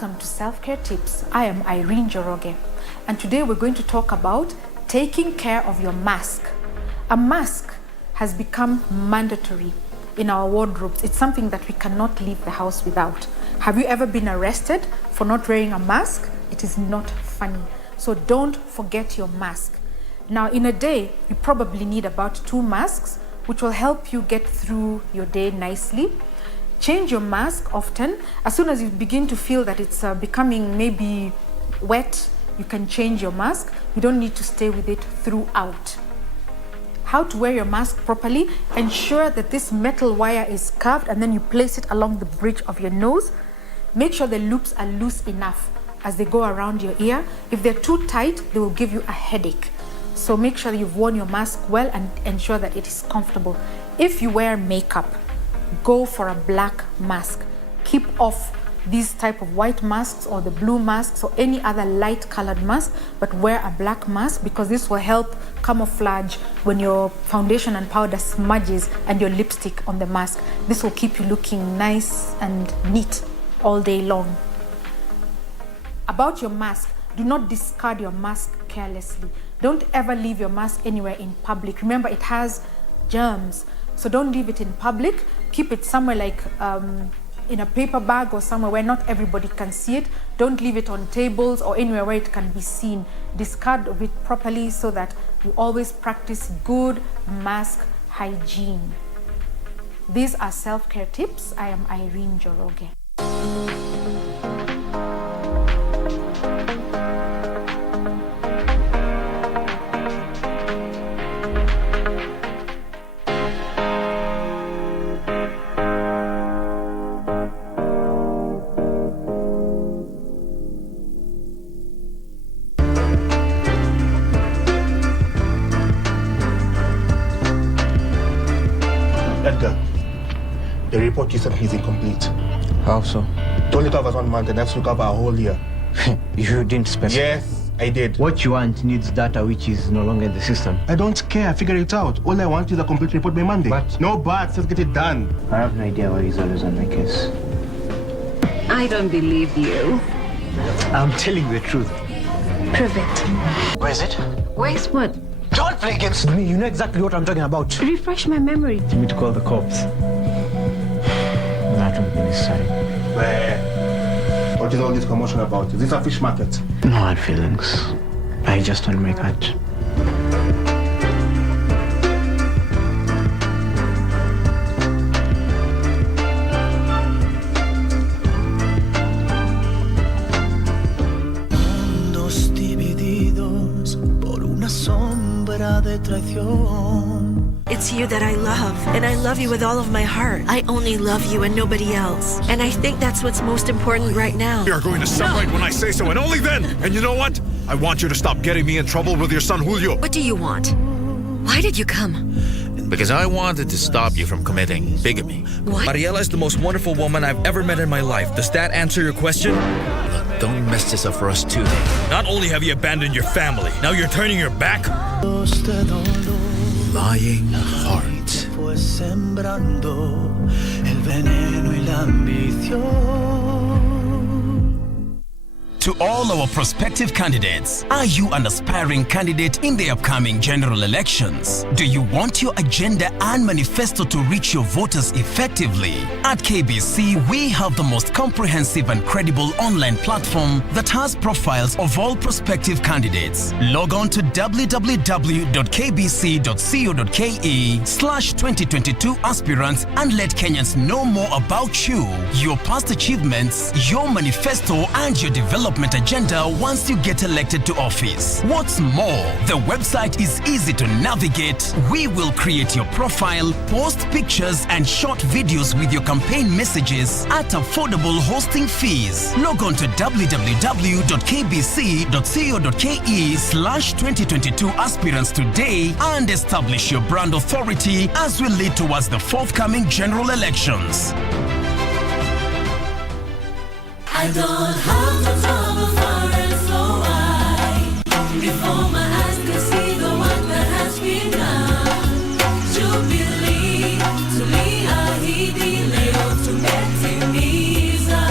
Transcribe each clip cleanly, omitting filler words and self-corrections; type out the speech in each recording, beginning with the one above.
Welcome to Self-Care Tips. I am Irene Joroge, and today we're going to talk about taking care of your mask. A mask has become mandatory in our wardrobes. It's something that we cannot leave the house without. Have you ever been arrested for not wearing a mask? It is not funny. So don't forget your mask. Now, in a day, you probably need about 2 masks, which will help you get through your day nicely. Change your mask often. As soon as you begin to feel that it's becoming maybe wet, you can change your mask. You don't need to stay with it throughout. How to wear your mask properly: ensure that this metal wire is curved and then you place it along the bridge of your nose. Make sure the loops are loose enough as they go around your ear. If they're too tight, they will give you a headache. So make sure that you've worn your mask well and ensure that it is comfortable. If you wear makeup, go for a black mask. Keep off these type of white masks or the blue masks or any other light colored mask, but wear a black mask because this will help camouflage when your foundation and powder smudges and your lipstick on the mask. This will keep you looking nice and neat all day long. About your mask, do not discard your mask carelessly. Don't ever leave your mask anywhere in public. Remember, it has germs, so don't leave it in public. Keep it somewhere like in a paper bag or somewhere where not everybody can see it. Don't leave it on tables or anywhere where it can be seen. Discard of it properly so that you always practice good mask hygiene. These are self-care tips. I am Irene Joroge. The report you sent me is incomplete. How so? It only covers 1 month and that's to cover a whole year. You didn't specify. Yes, I did. What you want needs data which is no longer in the system. I don't care, figure it out. All I want is a complete report by Monday. But? No buts, let's get it done. I have no idea why he's always on my case. I don't believe you. I'm telling the truth. Prove it. Where is it? Where's what? Don't play against me. You know exactly what I'm talking about. Refresh my memory. You need to call the cops. That won't be necessary. Where? What is all this commotion about? Is this a fish market? No hard feelings. I just want to make art. Mundos divididos por una sombra de traición. It's you that I love, and I love you with all of my heart. I only love you and nobody else. And I think that's what's most important right now. You're going to separate when I say so, and only then. And you know what? I want you to stop getting me in trouble with your son Julio. What do you want? Why did you come? Because I wanted to stop you from committing bigamy. What? Mariela is the most wonderful woman I've ever met in my life. Does that answer your question? Look, don't mess this up for us too. Not only have you abandoned your family, now you're turning your back? Lying heart. Fue sembrando el veneno y la ambición. To all our prospective candidates, are you an aspiring candidate in the upcoming general elections? Do you want your agenda and manifesto to reach your voters effectively? At KBC, we have the most comprehensive and credible online platform that has profiles of all prospective candidates. Log on to www.kbc.co.ke/2022 aspirants and let Kenyans know more about you, your past achievements, your manifesto, and your development agenda once you get elected to office. What's more, the website is easy to navigate. We will create your profile, post pictures and short videos with your campaign messages at affordable hosting fees. Log on to www.kbc.co.ke/2022 aspirants today and establish your brand authority as we lead towards the forthcoming general elections. I don't have to travel far and so wide before my eyes can see the work that has been done. Jubilee, to me, ahidi leo tumetimiza.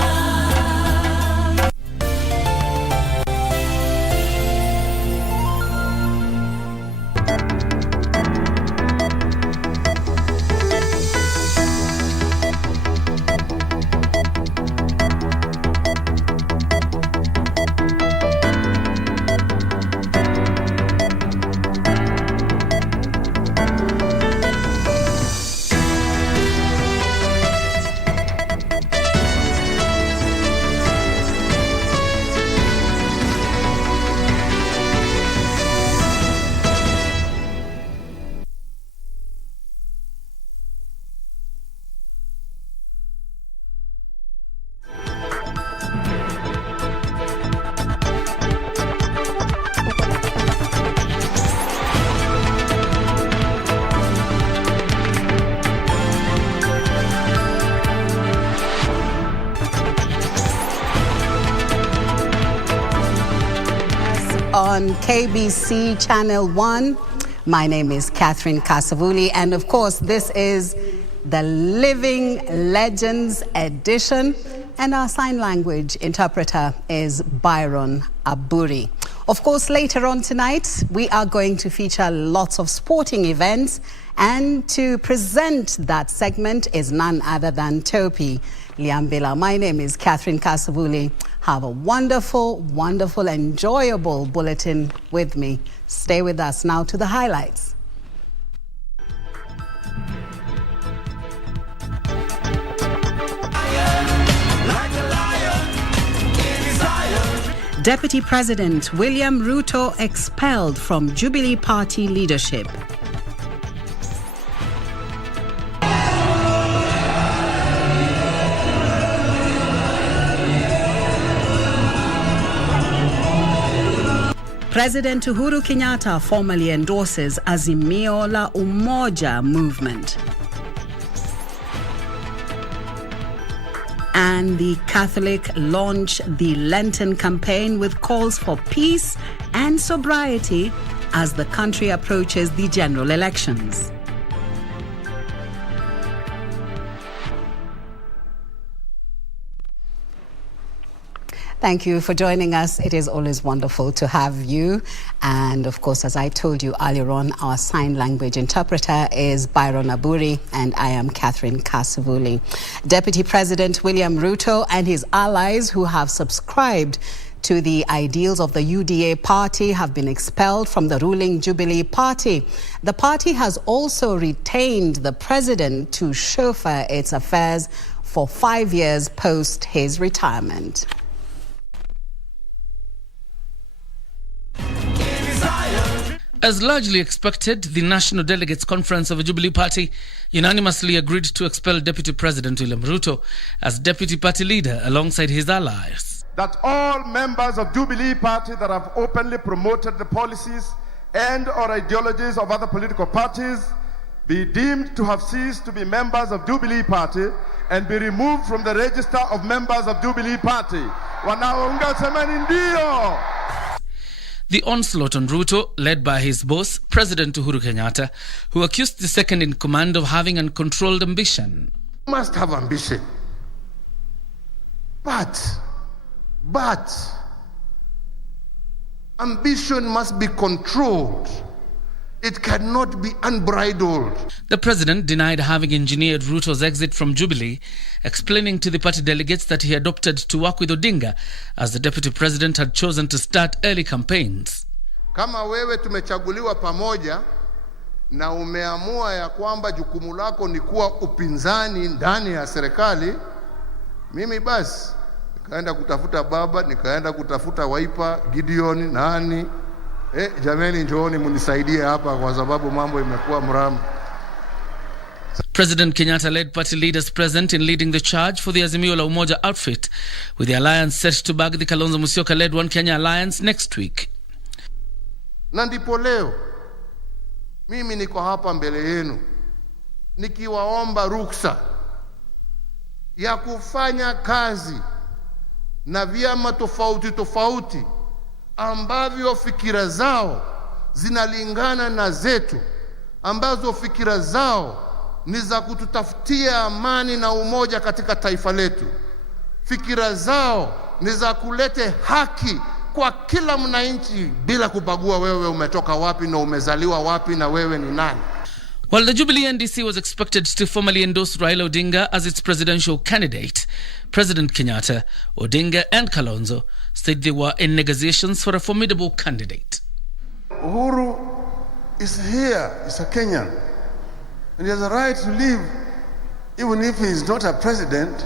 on KBC Channel 1. My name is Catherine Kasavuli, and of course, this is the Living Legends edition, and our sign language interpreter is Byron Aburi. Of course, later on tonight, we are going to feature lots of sporting events, and to present that segment is none other than Topi Liambila. My name is Catherine Kasavuli. Have a wonderful, wonderful, enjoyable bulletin with me. Stay with us now to the highlights. Deputy President William Ruto expelled from Jubilee Party leadership. President Uhuru Kenyatta formally endorses Azimio La Umoja movement. And the Catholic launch the Lenten campaign with calls for peace and sobriety as the country approaches the general elections. Thank you for joining us. It is always wonderful to have you. And of course, as I told you earlier on, our sign language interpreter is Byron Aburi, and I am Catherine Kasavuli. Deputy President William Ruto and his allies who have subscribed to the ideals of the UDA party have been expelled from the ruling Jubilee party. The party has also retained the president to chauffeur its affairs for 5 years post his retirement. As largely expected, the National Delegates Conference of the Jubilee Party unanimously agreed to expel Deputy President William Ruto as Deputy Party Leader alongside his allies. That all members of Jubilee Party that have openly promoted the policies and or ideologies of other political parties be deemed to have ceased to be members of Jubilee Party and be removed from the register of members of Jubilee Party. Wanaunga semeni ndio. The onslaught on Ruto, led by his boss, President Uhuru Kenyatta, who accused the second in command of having uncontrolled ambition. You must have ambition. But ambition must be controlled. It cannot be unbridled. The president denied having engineered Ruto's exit from Jubilee, explaining to the party delegates that he had opted to work with Odinga as the deputy president had chosen to start early campaigns. Kama wewe tumechaguliwa pamoja na umeamua ya kwamba jukumu lako ni kuwa upinzani ndani ya serikali, mimi basi nikaenda kutafuta baba, nikaenda kutafuta Waipa, Gideon, nani. Jameni njooni munisaidie hapa kwa sababu mambo imekuwa mramu. President Kenyatta led party leaders present in leading the charge for the Azimio La Umoja outfit, with the alliance set to back the Kalonzo Musyoka-led One Kenya alliance next week. Na ndipo leo mimi niko hapa mbele yenu nikiwaomba ruksa ya kufanya kazi na vyama tofauti tofauti ambavyo fikira zao zinalingana na zetu, ambazo fikira zao ni za kututafutia amani na umoja katika taifa letu. Fikira zao ni za kulete haki kwa kila mwananchi bila kubagua wewe umetoka wapi na umezaliwa wapi na wewe ni nani. While the Jubilee NDC was expected to formally endorse Raila Odinga as its presidential candidate, President Kenyatta, Odinga and Kalonzo said they were in negotiations for a formidable candidate. Uhuru is here, he's a Kenyan, and he has a right to live. Even if he is not a president,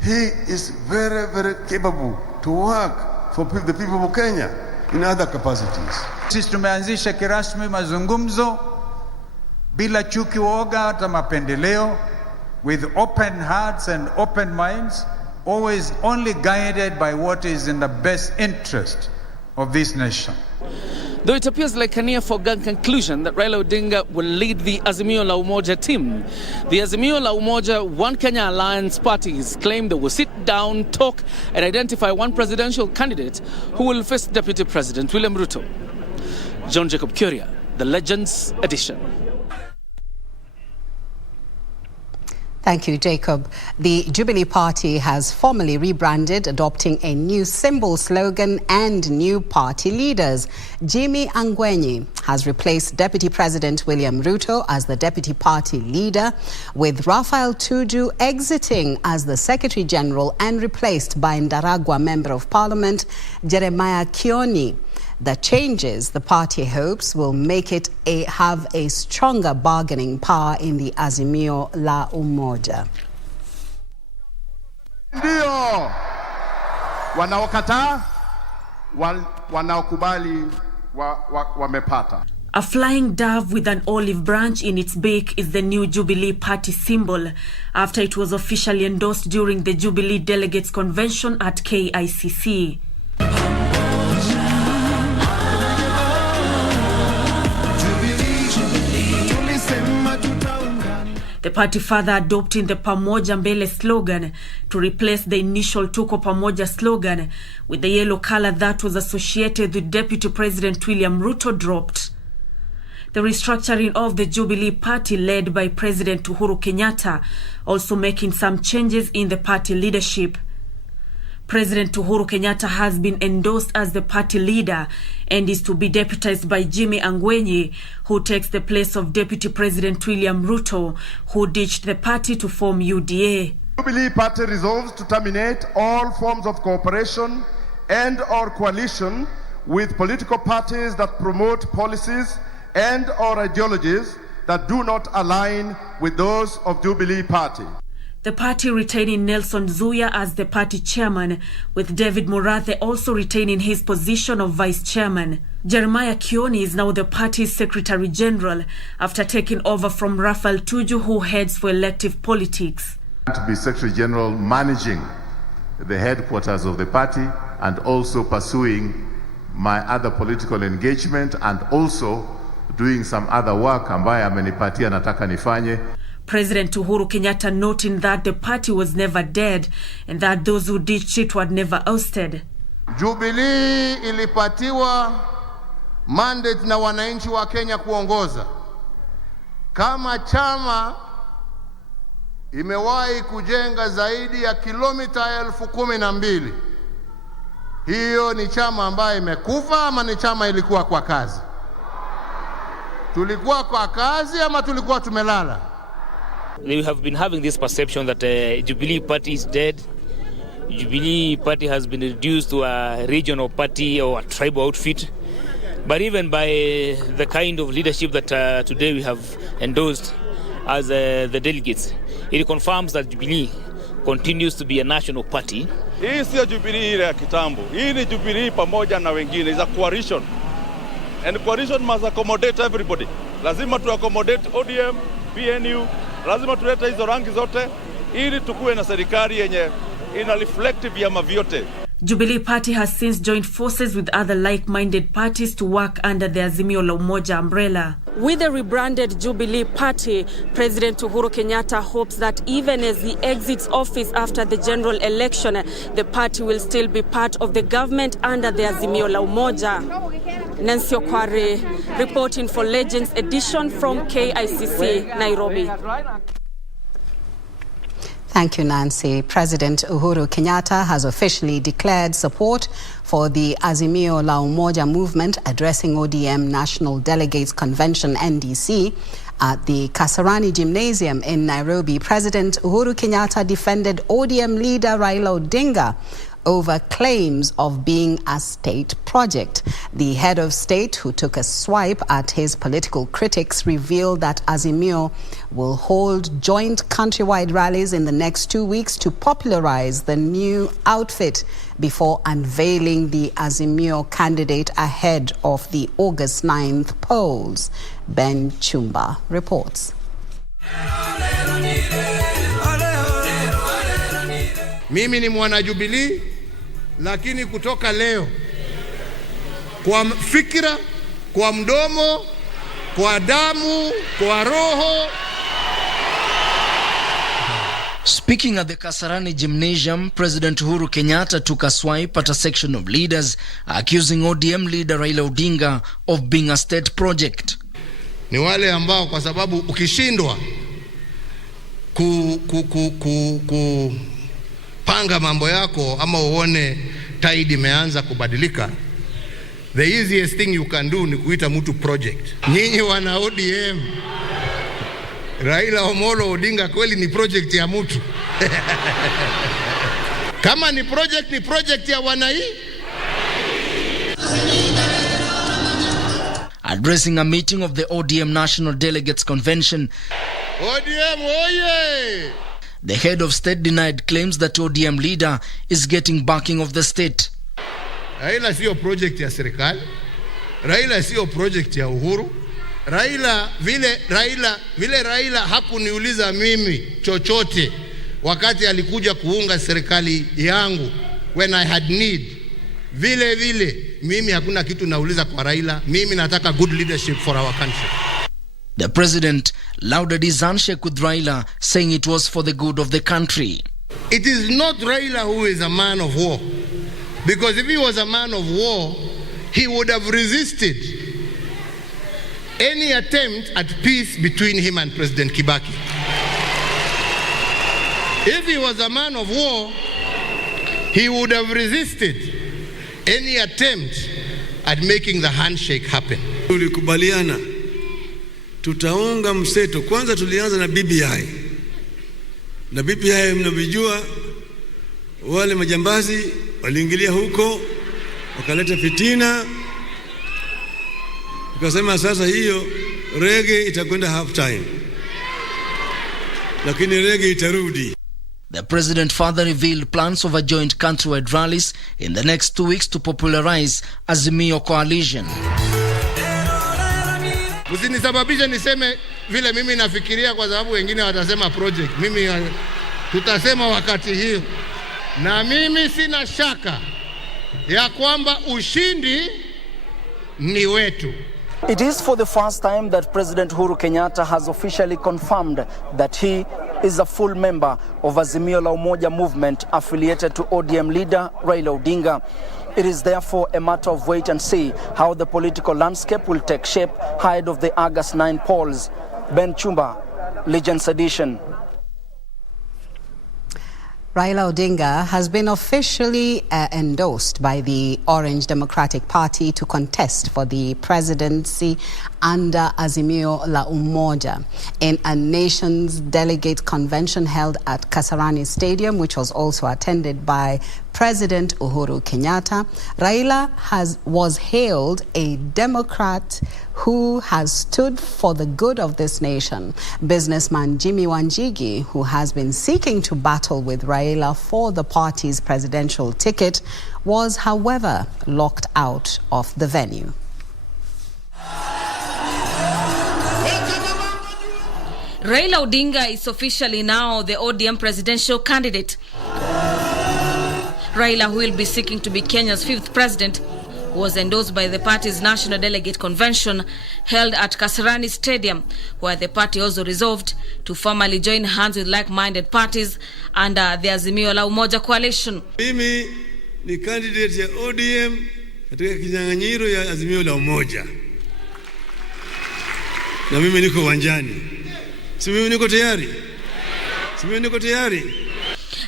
he is very, very capable to work for the people of Kenya in other capacities. Sisi tumeanzisha kirasmi mazungumzo bila chuki, woga hata mapendeleo, with open hearts and open minds, always only guided by what is in the best interest of this nation. Though it appears like a near foregone conclusion that Raila Odinga will lead the Azimio La Umoja team, the Azimio La Umoja One Kenya Alliance parties claim they will sit down, talk, and identify one presidential candidate who will face Deputy President William Ruto. John Jacob Kuria, The Legends Edition. Thank you, Jacob. The Jubilee Party has formally rebranded, adopting a new symbol, slogan and new party leaders. Jimmy Angwenyi has replaced Deputy President William Ruto as the Deputy Party leader, with Raphael Tuju exiting as the Secretary General and replaced by Ndaragwa Member of Parliament Jeremiah Kioni. The changes, the party hopes, will make it have a stronger bargaining power in the Azimio La Umoja. Ndio wanaokataa wanaokubali wamepata. A flying dove with an olive branch in its beak is the new Jubilee Party symbol after it was officially endorsed during the Jubilee Delegates Convention at KICC. The party further adopting the Pamoja Mbele slogan to replace the initial Tuko Pamoja slogan, with the yellow color that was associated with Deputy President William Ruto dropped. The restructuring of the Jubilee Party, led by President Uhuru Kenyatta, also making some changes in the party leadership. President Uhuru Kenyatta has been endorsed as the party leader and is to be deputized by Jimmy Angwenyi, who takes the place of Deputy President William Ruto, who ditched the party to form UDA. Jubilee Party resolves to terminate all forms of cooperation and/or coalition with political parties that promote policies and/or ideologies that do not align with those of Jubilee Party. The party retaining Nelson Zuya as the party chairman, with David Murathe also retaining his position of vice chairman. Jeremiah Kioni is now the party's secretary general after taking over from Raphael Tuju, who heads for elective politics. To be secretary general, managing the headquarters of the party and also pursuing my other political engagement and also doing some other work ambaye amenipatia nataka nifanye. President Uhuru Kenyatta noting that the party was never dead and that those who ditched it were never ousted. Jubilee ilipatiwa mandate na wananchi wa Kenya kuongoza. Kama chama imewahi kujenga zaidi ya kilomita 12,000. Hiyo ni chama ambayo imekufa ama ni chama ilikuwa kwa kazi? Tulikuwa kwa kazi ama tulikuwa tumelala? They have been having this perception that Jubilee Party is dead. Jubilee Party has been reduced to a regional party or a tribal outfit. But even by the kind of leadership that today we have endorsed as the delegates, it confirms that Jubilee continues to be a national party. Hii sio Jubilee ile ya kitambo. Hii ni Jubilee pamoja na wengine. It's a coalition. And coalition must accommodate everybody. Lazima tu accommodate ODM, PNU, lazima tulete hizo rangi zote ili tukue na serikali yenye ina reflect vyama vyote. Jubilee Party has since joined forces with other like-minded parties to work under the Azimio La Umoja umbrella. With the rebranded Jubilee Party, President Uhuru Kenyatta hopes that even as he exits office after the general election, the party will still be part of the government under the Azimio La Umoja. Nancy Okware, reporting for Legends Edition from KICC, Nairobi. Thank you, Nancy. President Uhuru Kenyatta has officially declared support for the Azimio La Umoja movement, addressing ODM National Delegates Convention NDC at the Kasarani Gymnasium in Nairobi. President Uhuru Kenyatta defended ODM leader Raila Odinga over claims of being a state project. The head of state, who took a swipe at his political critics, revealed that Azimio will hold joint countrywide rallies in the next 2 weeks to popularize the new outfit before unveiling the Azimio candidate ahead of the August 9th polls. Ben Chumba reports. Mimi ni mwana Jubilee, lakini kutoka leo kwa fikira kwa mdomo, kwa damu, kwa roho. Speaking at the Kasarani Gymnasium, President Uhuru Kenyatta took a swipe at a section of leaders accusing ODM leader Raila Odinga of being a state project. Ni wale ambao kwa sababu ukishindwa panga mambo yako ama uone tide imeanza kubadilika, the easiest thing you can do ni kuita mtu project. Nyinyi wana ODM, Raila Omolo Odinga kweli ni project ya mtu. Kama ni project ya wanai. Addressing a meeting of the ODM National Delegates Convention, ODM oye! The head of state denied claims that ODM leader is getting backing of the state. Raila sio project ya serikali. Raila sio project ya Uhuru. Vile Raila hakuniuliza mimi chochote wakati alikuja kuunga serikali yangu when I had need. Vile mimi hakuna kitu nauliza kwa Raila. Mimi nataka good leadership for our country. The president lauded his handshake with Raila, saying it was for the good of the country. It is not Raila who is a man of war. Because if he was a man of war, he would have resisted any attempt at peace between him and President Kibaki. If he was a man of war, he would have resisted any attempt at making the handshake happen. Tulikubaliana tutaunga mseto. Kwanza tulianza na BBI. Na BBI mnavijua, wale majambazi waliingilia huko wakaleta fitina. Tukasema sasa hiyo rege itakwenda half time, lakini rege itarudi. The president further revealed plans of a joint countrywide rallies in the next 2 weeks to popularize Azimio coalition. Usinisababishe niseme vile mimi nafikiria, kwa sababu wengine watasema project. Mimi tutasema wakati hiyo. Na mimi sina shaka ya kwamba ushindi ni wetu. It is for the first time that President Uhuru Kenyatta has officially confirmed that he is a full member of Azimio La Umoja movement affiliated to ODM leader Raila Odinga. It is therefore a matter of wait and see how the political landscape will take shape ahead of the August 9 polls. Ben Chumba, Legends Edition. Raila Odinga has been officially endorsed by the Orange Democratic Party to contest for the presidency under Azimio La Umoja in a nation's delegate convention held at Kasarani Stadium, which was also attended by President Uhuru Kenyatta. Raila was hailed a Democrat who has stood for the good of this nation. Businessman Jimmy Wanjigi, who has been seeking to battle with Raila for the party's presidential ticket, was, however, locked out of the venue. Raila Odinga is officially now the ODM presidential candidate. Raila, who will be seeking to be Kenya's 5th president, was endorsed by the party's National Delegate Convention held at Kasarani Stadium, where the party also resolved to formally join hands with like-minded parties under the Azimio La Umoja coalition. Mimi ni candidate ya ODM katika kinyang'anyiro ya Azimio La Umoja. Na mimi niko uwanjani. Si mimi niko tayari.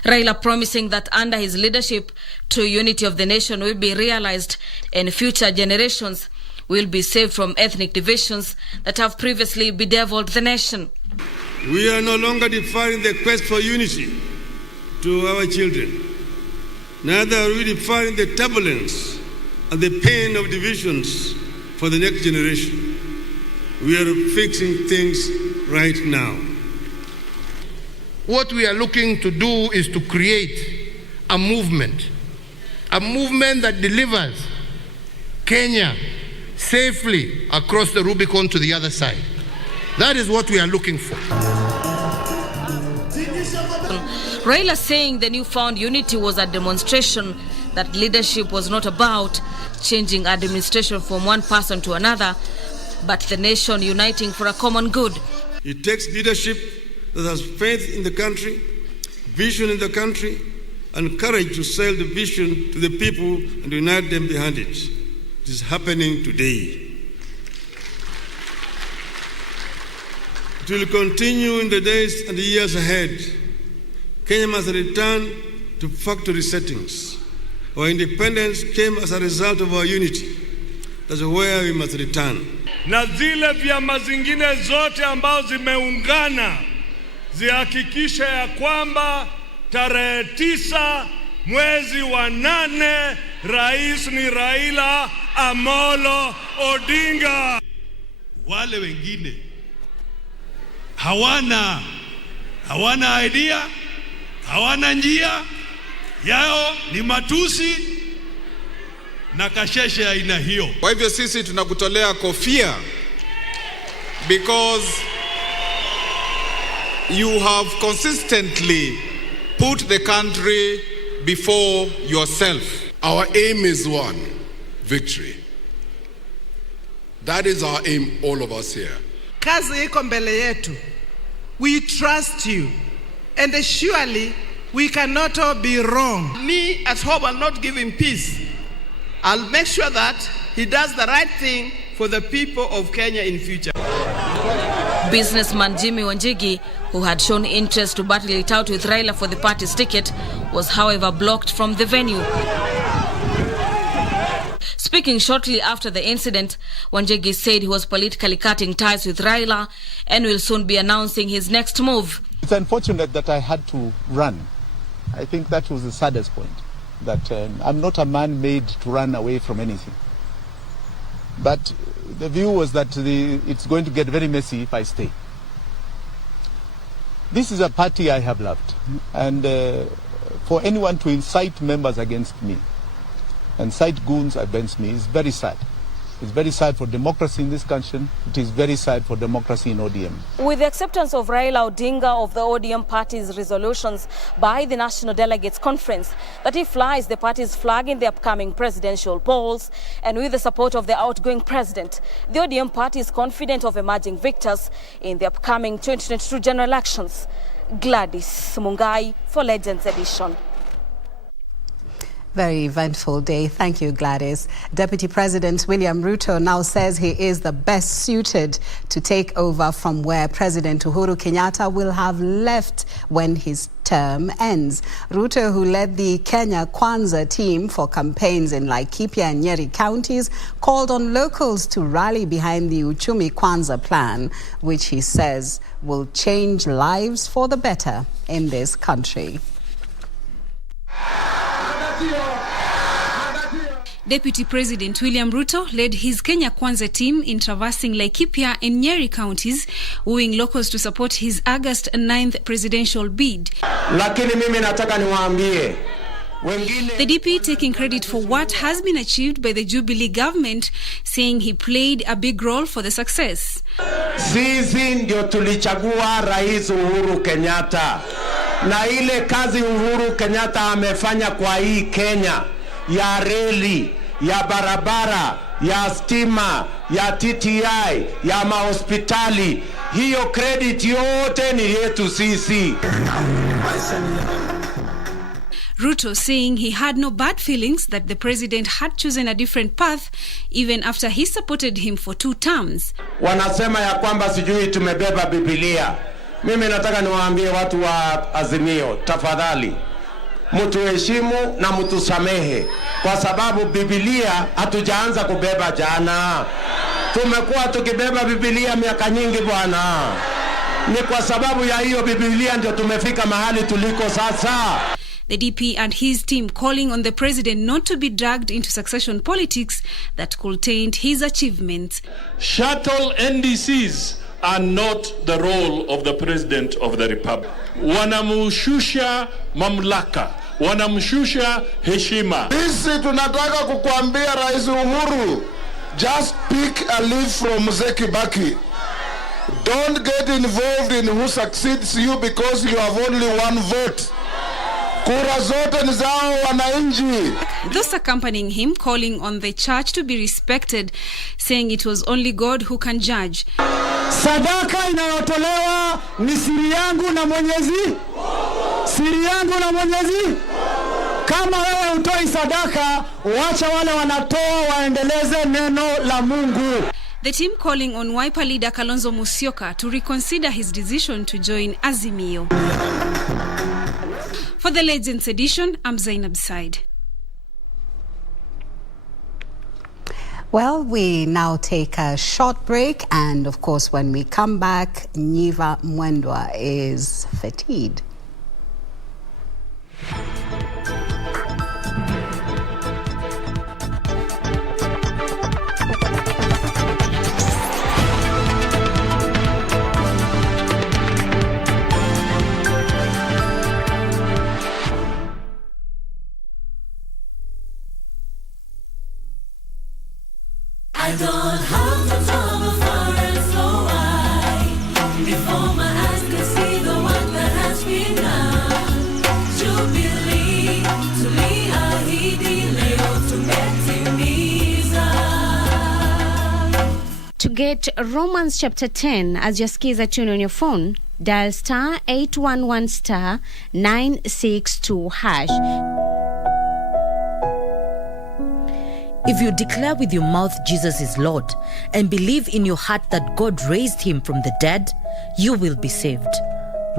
Raila promising that under his leadership, true unity of the nation will be realized and future generations will be saved from ethnic divisions that have previously bedeviled the nation. We are no longer deferring the quest for unity to our children. Neither are we deferring the turbulence and the pain of divisions for the next generation. We are fixing things right now. What we are looking to do is to create a movement that delivers Kenya safely across the Rubicon to the other side. That is what we are looking for. Raila saying the newfound unity was a demonstration that leadership was not about changing administration from one person to another, but the nation uniting for a common good. It takes leadership that has faith in the country, vision in the country, and courage to sell the vision to the people and unite them behind it. It is happening today. It will continue in the days and the years ahead. Kenya must return to factory settings. Our independence came as a result of our unity. That's where we must return. Na zile vyama zingine zote ambazo zimeungana zihakikisha ya kwamba tarehe 9 mwezi wa 8 rais ni Raila Amolo Odinga. Wale wengine hawana idea, hawana njia, yao ni matusi na kasheshe aina hiyo. Kwa hivyo sisi tunakutolea kofia because you have consistently put the country before yourself. Our aim is one, victory. That is our aim, all of us here. Kazi iko mbele yetu. We trust you, and surely we cannot all be wrong. Me at home, I'll not give him peace. I'll make sure that he does the right thing for the people of Kenya in future. Businessman Jimmy Wanjigi, who had shown interest to battle it out with Raila for the party's ticket, was however blocked from the venue. Speaking shortly after the incident, Wanjigi said he was politically cutting ties with Raila and will soon be announcing his next move. It's unfortunate that I had to run. I think that was the saddest point, that I'm not a man made to run away from anything. But the view was that it's going to get very messy if I stay. This is a party I have loved, and for anyone to incite members against me and cite goons against me is very sad. It's very sad for democracy in this country. It is very sad for democracy in ODM. With the acceptance of Raila Odinga of the ODM party's resolutions by the National Delegates Conference that he flies the party's flag in the upcoming presidential polls, and with the support of the outgoing president, the ODM party is confident of emerging victors in the upcoming 2022 general elections. Gladys Mungai for Legends Edition. Very eventful day. Thank you, Gladys. Deputy President William Ruto now says he is the best suited to take over from where President Uhuru Kenyatta will have left when his term ends. Ruto, who led the Kenya Kwanza team for campaigns in Laikipia and Nyeri counties, called on locals to rally behind the Uchumi Kwanza plan, which he says will change lives for the better in this country. Deputy President William Ruto led his Kenya Kwanza team in traversing Laikipia and Nyeri counties, wooing locals to support his August 9th presidential bid. Lakini mimi nataka niwaambie the DP taking credit for what has been achieved by the Jubilee government, saying he played a big role for the success. Sisi ndio tulichagua Rais Uhuru Kenyatta, na ile kazi Uhuru Kenyatta amefanya kwa hii Kenya ya reli, ya barabara, ya stima, ya TTI, ya mahospitali, hiyo credit yote ni yetu sisi. Ruto saying he had no bad feelings that the president had chosen a different path even after he supported him for 2 terms. Wanasema ya kwamba sijui tumebeba Biblia. Mimi nataka niwaambie watu wa Azimio, tafadhali mtuheshimu na mtusamehe, kwa sababu Biblia hatujaanza kubeba jana. Tumekuwa tukibeba Biblia miaka nyingi bwana. Ni kwa sababu ya hiyo Biblia ndio tumefika mahali tuliko sasa. The DP and his team calling on the president not to be dragged into succession politics that could taint his achievements. Shuttle NDCs are not the role of the President of the Republic. Wanamshusha mamlaka, wanamshusha heshima. Sisi tunataka kukuambia Rais Uhuru, just pick a leaf from Mzee Kibaki. Don't get involved in who succeeds you because you have only one vote. Kura zote ni zao wananchi. Those accompanying him calling on the church to be respected, saying it was only God who can judge. Sadaka inayotolewa ni siri yangu na Mwenyezi. Siri yangu na Mwenyezi. Kama wewe utoi sadaka, wacha wale wanatoa waendeleze neno la Mungu. The team calling on Wiper leader Kalonzo Musyoka to reconsider his decision to join Azimio. For the Legends edition, I'm Zainab Said. Well, we now take a short break, and of course, when we come back, Nyiva Mwendwa is fatigued. I don't have to travel far and so wide before my eyes can see the work that has been done. Jubilee, to me ahidi leo tumetimiza. To get Romans chapter 10 as your skiza tune on your phone, dial star 811 star 962 hash. If you declare with your mouth Jesus is Lord and believe in your heart that God raised him from the dead, you will be saved.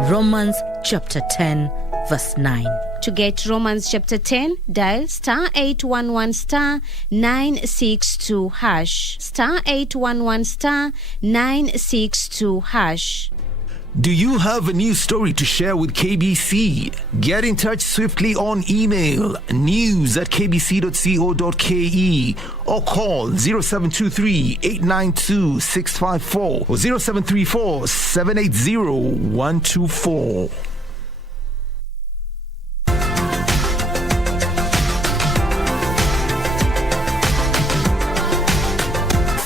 Romans chapter 10 verse 9. To get Romans chapter 10, dial star 811 star 962 hash. Star 811 star 962 hash. Do you have a new story to share with KBC? Get in touch swiftly on email news@kbc.co.ke or call 0723 892 654 or 0734 780 124.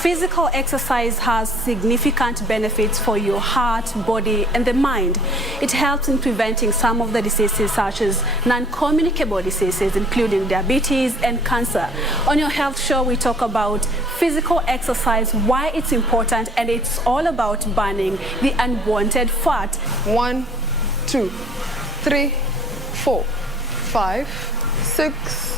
Physical exercise has significant benefits for your heart, body, and the mind. It helps in preventing some of the diseases such as non-communicable diseases, including diabetes and cancer. On your health show, we talk about physical exercise, why it's important, and it's all about burning the unwanted fat. 1, 2, 3, 4, 5, 6.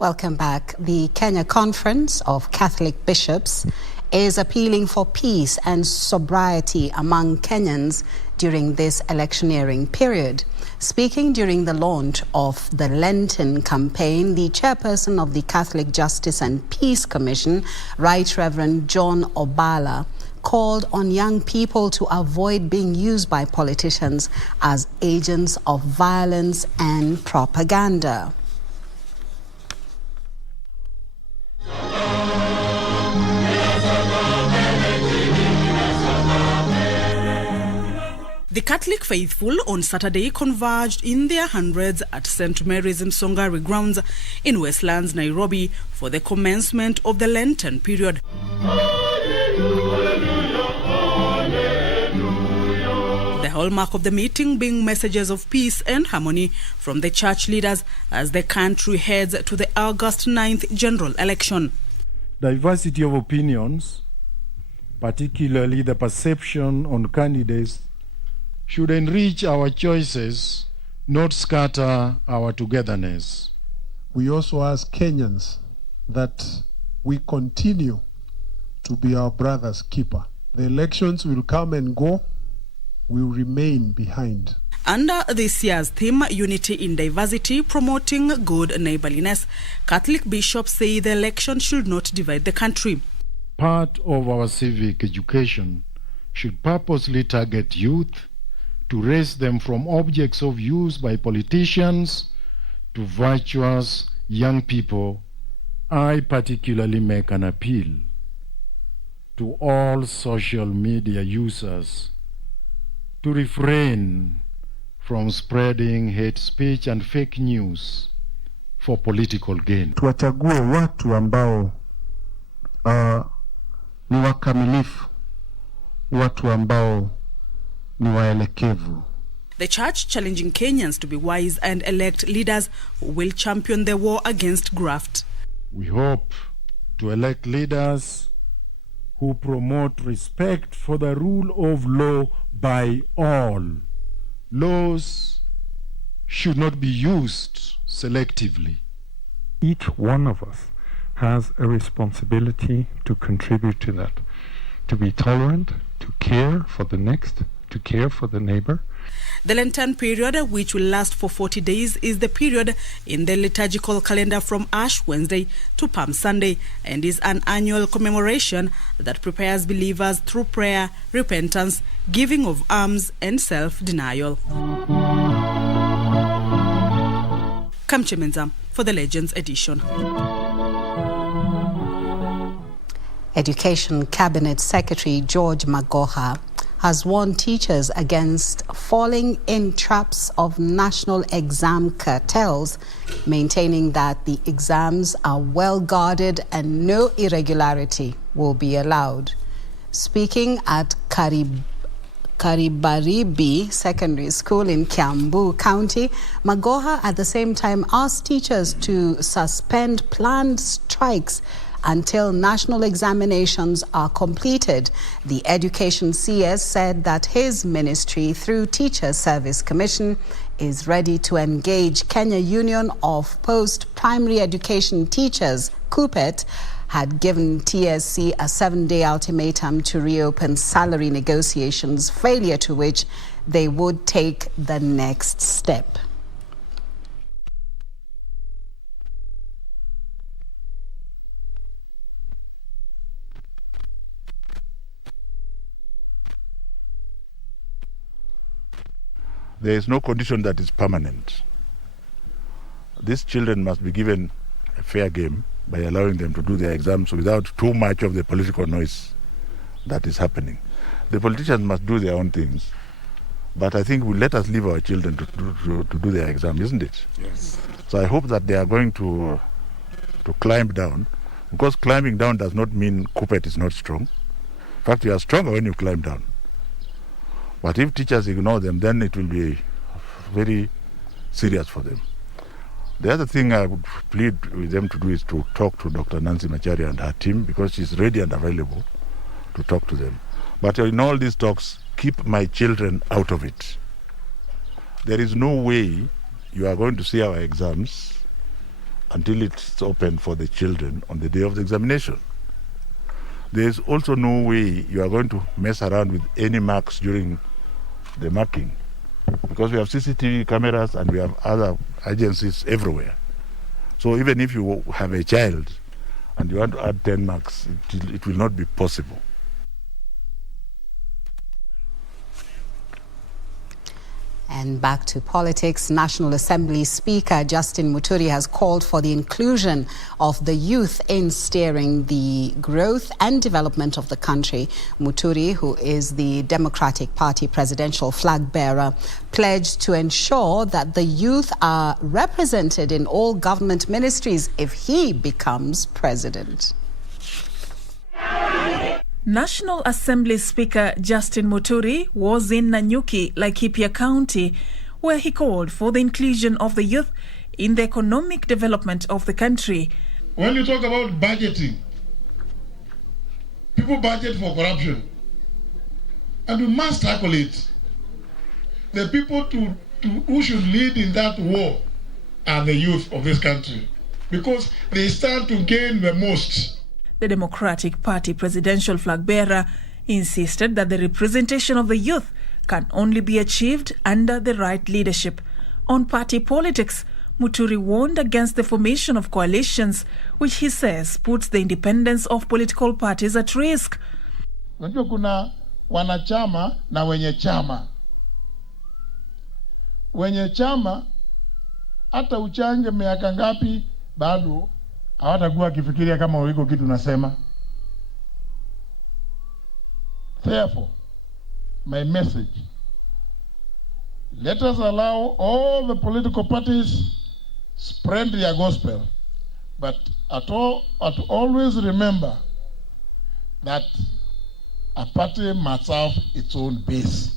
Welcome back. The Kenya Conference of Catholic Bishops is appealing for peace and sobriety among Kenyans during this electioneering period. Speaking during the launch of the Lenten campaign, the chairperson of the Catholic Justice and Peace Commission, Right Reverend John Obala, called on young people to avoid being used by politicians as agents of violence and propaganda. The Catholic faithful on Saturday converged in their hundreds at St. Mary's in Songari grounds in Westlands, Nairobi for the commencement of the Lenten period. The hallmark of the meeting being messages of peace and harmony from the church leaders as the country heads to the August 9th general election. Diversity of opinions, particularly the perception on candidates, should enrich our choices, not scatter our togetherness. We also ask Kenyans that we continue to be our brother's keeper. The elections will come and go, we will remain behind. Under this year's theme, Unity in Diversity, Promoting Good Neighborliness, Catholic bishops say the election should not divide the country. Part of our civic education should purposely target youth to raise them from objects of use by politicians to virtuous young people, I particularly make an appeal to all social media users to refrain from spreading hate speech and fake news for political gain. Tuwachague watu ambao ni wakamilifu, watu ambao ni waelekevu. The church challenging Kenyans to be wise and elect leaders who will champion the war against graft. We hope to elect leaders who promote respect for the rule of law by all. Laws should not be used selectively. Each one of us has a responsibility to contribute to that, to be tolerant, to care for the next, to care for the neighbor. The Lenten period, which will last for 40 days, is the period in the liturgical calendar from Ash Wednesday to Palm Sunday and is an annual commemoration that prepares believers through prayer, repentance, giving of alms, and self-denial. Kamche Menza for the Legends edition. Education Cabinet Secretary George Magoha has warned teachers against falling in traps of national exam cartels, maintaining that the exams are well guarded and no irregularity will be allowed. Speaking at Karibaribi Secondary School in Kiambu County, Magoha at the same time asked teachers to suspend planned strikes until national examinations are completed. The Education CS said that his ministry, through Teacher Service Commission, is ready to engage Kenya Union of Post-Primary Education Teachers, Cooperative, had given TSC a 7-day ultimatum to reopen salary negotiations, failure to which they would take the next step. There is no condition that is permanent. These children must be given a fair game by allowing them to do their exams without too much of the political noise that is happening. The politicians must do their own things, but I think we let us leave our children to do their exam, isn't it? Yes. So I hope that they are going to climb down, because climbing down does not mean Cooperative is not strong. In fact, you are stronger when you climb down. But if teachers ignore them, then it will be very serious for them. The other thing I would plead with them to do is to talk to Dr. Nancy Macharia and her team, because she's ready and available to talk to them. But in all these talks, keep my children out of it. There is no way you are going to see our exams until it's open for the children on the day of the examination. There is also no way you are going to mess around with any marks during the marking, because we have CCTV cameras and we have other agencies everywhere. So even if you have a child and you want to add 10 marks, it will not be possible. And back to politics, National Assembly Speaker Justin Muturi has called for the inclusion of the youth in steering the growth and development of the country. Muturi, who is the Democratic Party presidential flag bearer, pledged to ensure that the youth are represented in all government ministries if he becomes president. National Assembly Speaker Justin Muturi was in Nanyuki, Laikipia County, where he called for the inclusion of the youth in the economic development of the country. When you talk about budgeting, people budget for corruption, and we must tackle it. The people who should lead in that war are the youth of this country, because they stand to gain the most. The Democratic Party presidential flag bearer insisted that the representation of the youth can only be achieved under the right leadership. On party politics, Muturi warned against the formation of coalitions, which he says puts the independence of political parties at risk. Unajua kuna wanachama na wenye chama. Wenye chama hata uchange miaka ngapi bado hawatakuwa akifikiria kama uliko kitu nasema. Therefore, my message, let us allow all the political parties spread their gospel, but always remember that a party must have its own base.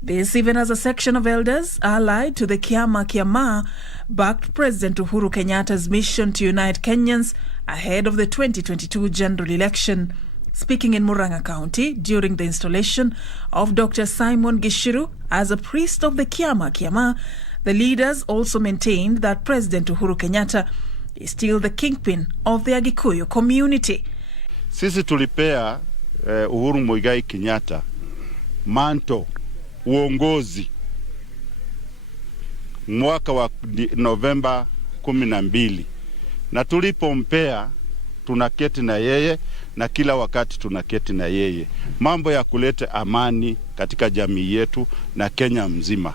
This even as a section of elders allied to the Kiama backed President Uhuru Kenyatta's mission to unite Kenyans ahead of the 2022 general election. Speaking in Murang'a County during the installation of Dr. Simon Gishiru as a priest of the Kiama, the leaders also maintained that President Uhuru Kenyatta is still the kingpin of the Agikuyu community. Sisi tulipea Uhuru Muigai Kenyatta manto uongozi mwaka wa Novemba 12, na tulipompea tunaketi na yeye na kila wakati tunaketi na yeye. Mambo ya kuleta amani katika jamii yetu na Kenya mzima.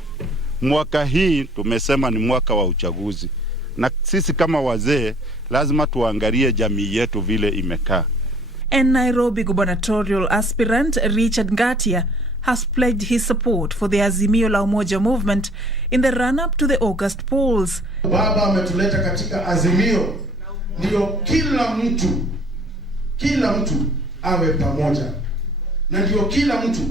Mwaka hii tumesema ni mwaka wa uchaguzi, na sisi kama wazee lazima tuangalie jamii yetu vile imekaa. And Nairobi gubernatorial aspirant Richard Ngatia has pledged his support for the Azimio La Umoja movement in the run-up to the August polls. Baba ametuleta katika Azimio, ndio kila mtu awe pamoja. Na ndio kila mtu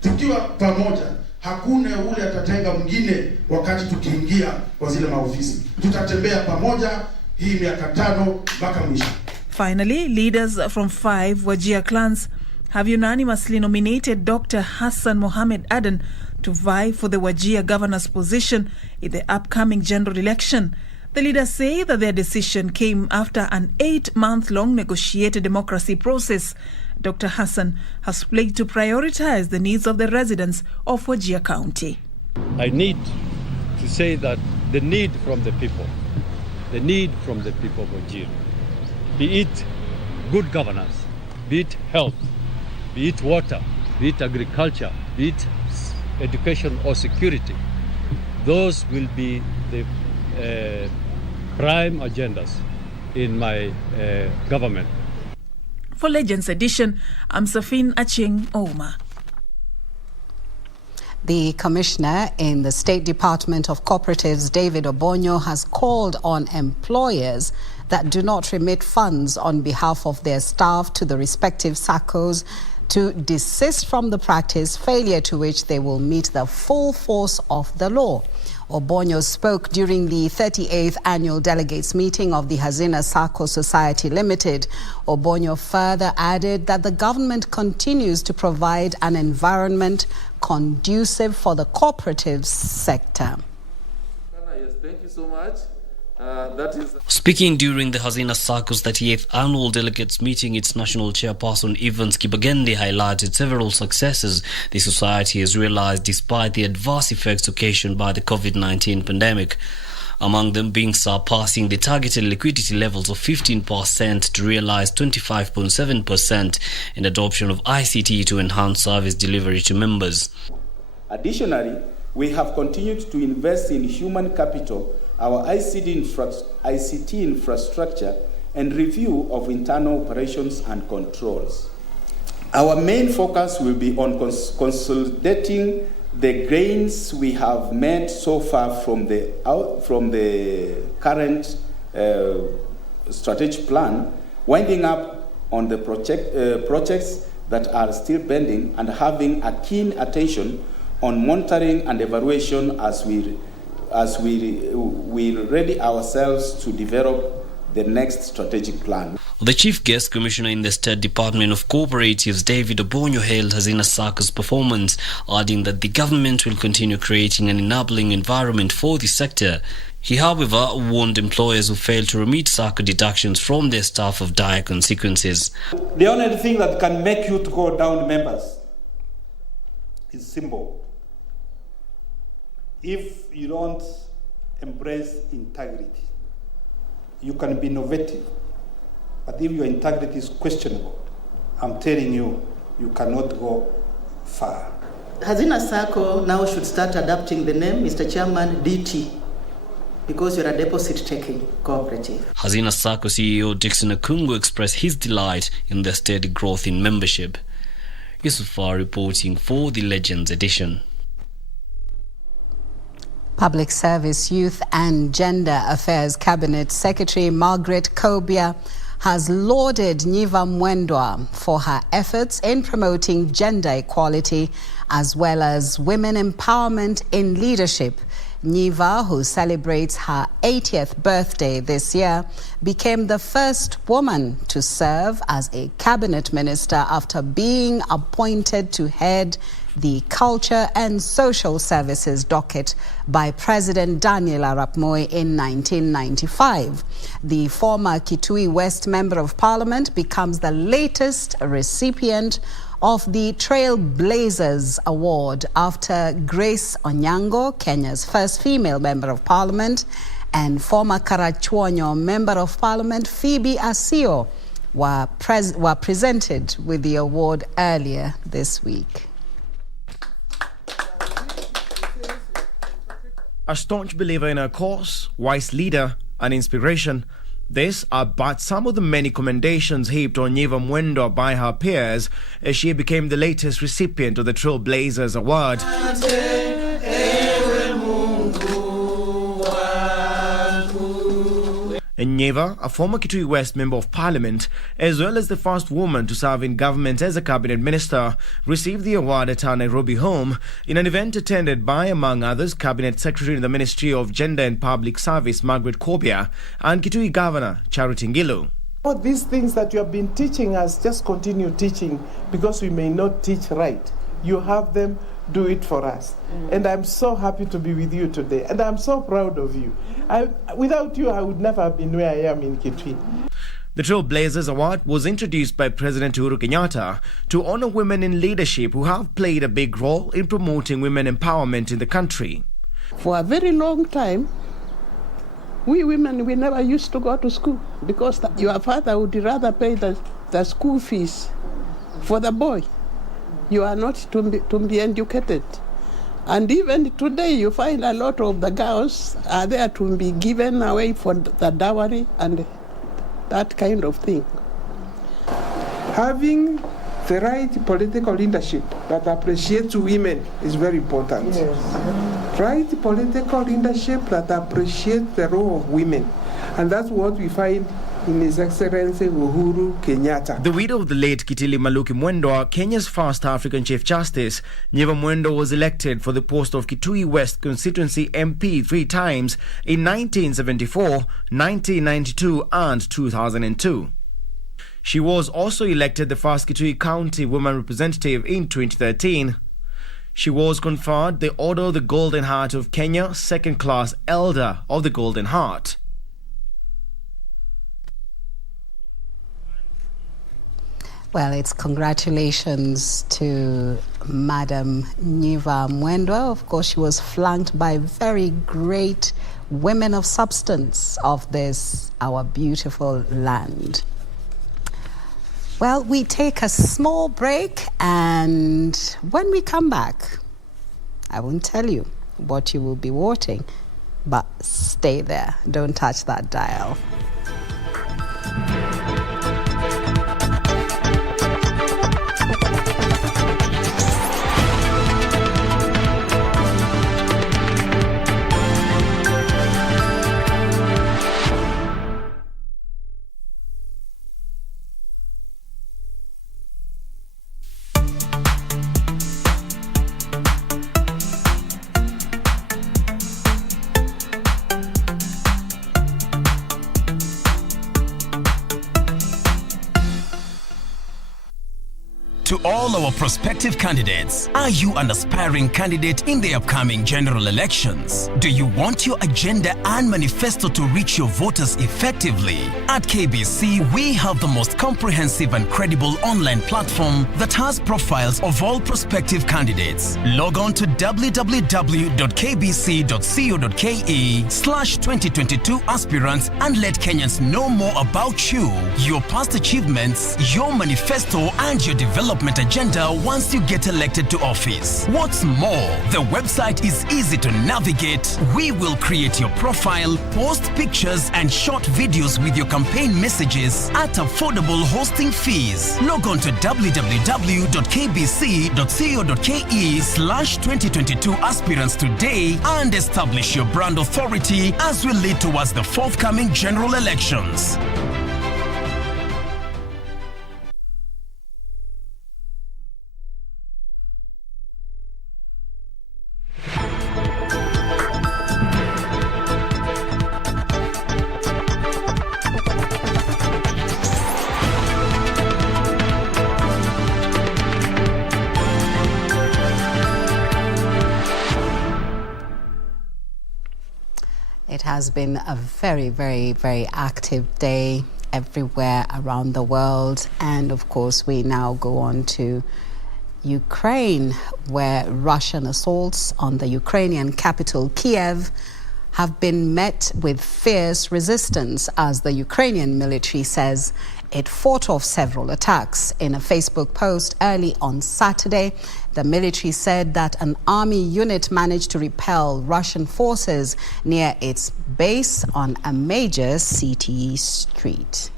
tukiwa pamoja, hakuna ule atatenga mwingine wakati tukiingia kwa zile maofisi. Tutatembea pamoja hii miaka 5 mpaka mwisho. Finally, leaders from 5 Wajir clans have unanimously nominated Dr. Hassan Mohamed Aden to vie for the Wajir governor's position in the upcoming general election. The leaders say that their decision came after an 8-month-long negotiated democracy process. Dr. Hassan has pledged to prioritize the needs of the residents of Wajir County. I need to say that the need from the people of Wajir, be it good governance, be it health, be it water, be it agriculture, be it education or security, those will be the prime agendas in my government. For Legends Edition, I'm Safin Aching Oma. The Commissioner in the State Department of Cooperatives, David Obonyo, has called on employers that do not remit funds on behalf of their staff to the respective SACCOs to desist from the practice, failure to which they will meet the full force of the law. Obonyo spoke during the 38th annual delegates meeting of the Hazina Sacco Society Limited. Obonyo further added that the government continues to provide an environment conducive for the cooperative sector. Yes, thank you so much. Speaking during the Hazina Sacco's 38th annual delegates meeting, its national chairperson Evans Kibagende highlighted several successes the society has realized despite the adverse effects occasioned by the COVID-19 pandemic. Among them being surpassing the targeted liquidity levels of 15% to realize 25.7% in adoption of ICT to enhance service delivery to members. Additionally, we have continued to invest in human capital, our ICT infrastructure, and review of internal operations and controls. Our main focus will be on consolidating the gains we have made so far from the current strategic plan, winding up on the projects that are still pending, and having a keen attention on monitoring and evaluation as we ready ourselves to develop the next strategic plan. The Chief Guest Commissioner in the State Department of Cooperatives, David Obonyo, hailed Hazina Sacco's performance, adding that the government will continue creating an enabling environment for the sector. He, however, warned employers who fail to remit Sacco deductions from their staff of dire consequences. The only thing that can make you to go down members is simple. If you don't embrace integrity, you can be innovative. But if your integrity is questionable, I'm telling you, you cannot go far. Hazina Sacco now should start adapting the name, Mr. Chairman, DT. because you're a deposit-taking cooperative. Hazina Sacco CEO Dixon Akungu expressed his delight in the steady growth in membership. Yusufar reporting for the Legends edition. Public Service, Youth and Gender Affairs Cabinet Secretary Margaret Kobia has lauded Nyiva Mwendwa for her efforts in promoting gender equality as well as women empowerment in leadership. Nyiva, who celebrates her 80th birthday this year, became the first woman to serve as a cabinet minister after being appointed to head the Culture and Social Services docket by President Daniel Arap Moi in 1995. The former Kitui West Member of Parliament becomes the latest recipient of the Trailblazers Award after Grace Onyango, Kenya's first female Member of Parliament, and former Karachuonyo Member of Parliament Phoebe Asio were presented with the award earlier this week. A staunch believer in her cause, wise leader and inspiration, these are but some of the many commendations heaped on Nyiva Mwendwa by her peers as she became the latest recipient of the Trailblazers Award. Nyiva, a former Kitui West Member of Parliament, as well as the first woman to serve in government as a cabinet minister, received the award at her Nairobi home in an event attended by, among others, Cabinet Secretary in the Ministry of Gender and Public Service Margaret Kobia and Kitui Governor Charity Ngilu. All these things that you have been teaching us, just continue teaching, because we may not teach right. You have them, do it for us. And I'm so happy to be with you today, and I'm so proud of you. Without you, I would never have been where I am in Kitui. The Trailblazers Award was introduced by President Uhuru Kenyatta to honor women in leadership who have played a big role in promoting women empowerment in the country. For a very long time, we women, we never used to go to school because your father would rather pay the school fees for the boy. You are not to be educated. And even today, you find a lot of the girls are there to be given away for the dowry and that kind of thing. Having the right political leadership that appreciates women is very important. Yes. Right political leadership that appreciates the role of women. And that's what we find in His Excellency Uhuru Kenyatta. The widow of the late Kitili Maluki Mwendwa, Kenya's first African Chief Justice, Nyiva Mwendwa was elected for the post of Kitui West Constituency MP 3 times in 1974, 1992 and 2002. She was also elected the first Kitui County Woman Representative in 2013. She was conferred the Order of the Golden Heart of Kenya, second-class Elder of the Golden Heart. Well, it's congratulations to Madam Nyiva Mwendwa. Of course, she was flanked by very great women of substance of this, our beautiful land. Well, we take a small break, and when we come back, I won't tell you what you will be watching, but stay there. Don't touch that dial. To all our prospective candidates, are you an aspiring candidate in the upcoming general elections? Do you want your agenda and manifesto to reach your voters effectively? At KBC, we have the most comprehensive and credible online platform that has profiles of all prospective candidates. Log on to www.kbc.co.ke/2022 aspirants and let Kenyans know more about you, your past achievements, your manifesto, and your development development agenda once you get elected to office. What's more, the website is easy to navigate. We will create your profile, post pictures and short videos with your campaign messages at affordable hosting fees. Log on to www.kbc.co.ke/2022 aspirants today and establish your brand authority as we lead towards the forthcoming general elections. It has been a very, very, very active day everywhere around the world. And of course, we now go on to Ukraine, where Russian assaults on the Ukrainian capital, Kiev, have been met with fierce resistance as the Ukrainian military says it fought off several attacks. In a Facebook post early on Saturday, the military said that an army unit managed to repel Russian forces near its base on a major CTE street.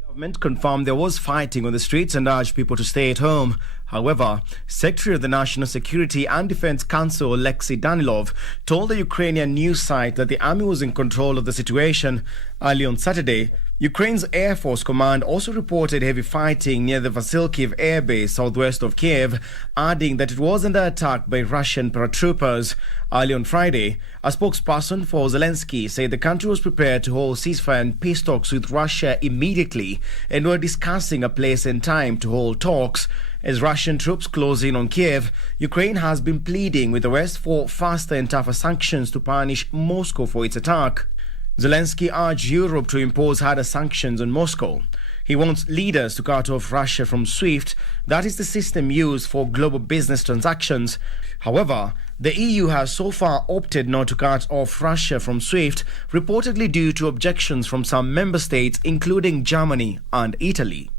The government confirmed there was fighting on the streets and urged people to stay at home. However, Secretary of the National Security and Defense Council Alexei Danilov told the Ukrainian news site that the army was in control of the situation. Early on Saturday, Ukraine's Air Force Command also reported heavy fighting near the Vasilkiv Air Base southwest of Kiev, adding that it was under attack by Russian paratroopers. Early on Friday, a spokesperson for Zelensky said the country was prepared to hold ceasefire and peace talks with Russia immediately and were discussing a place and time to hold talks. As Russian troops close in on Kiev, Ukraine has been pleading with the West for faster and tougher sanctions to punish Moscow for its attack. Zelensky urged Europe to impose harder sanctions on Moscow. He wants leaders to cut off Russia from SWIFT, that is the system used for global business transactions. However, the EU has so far opted not to cut off Russia from SWIFT, reportedly due to objections from some member states, including Germany and Italy.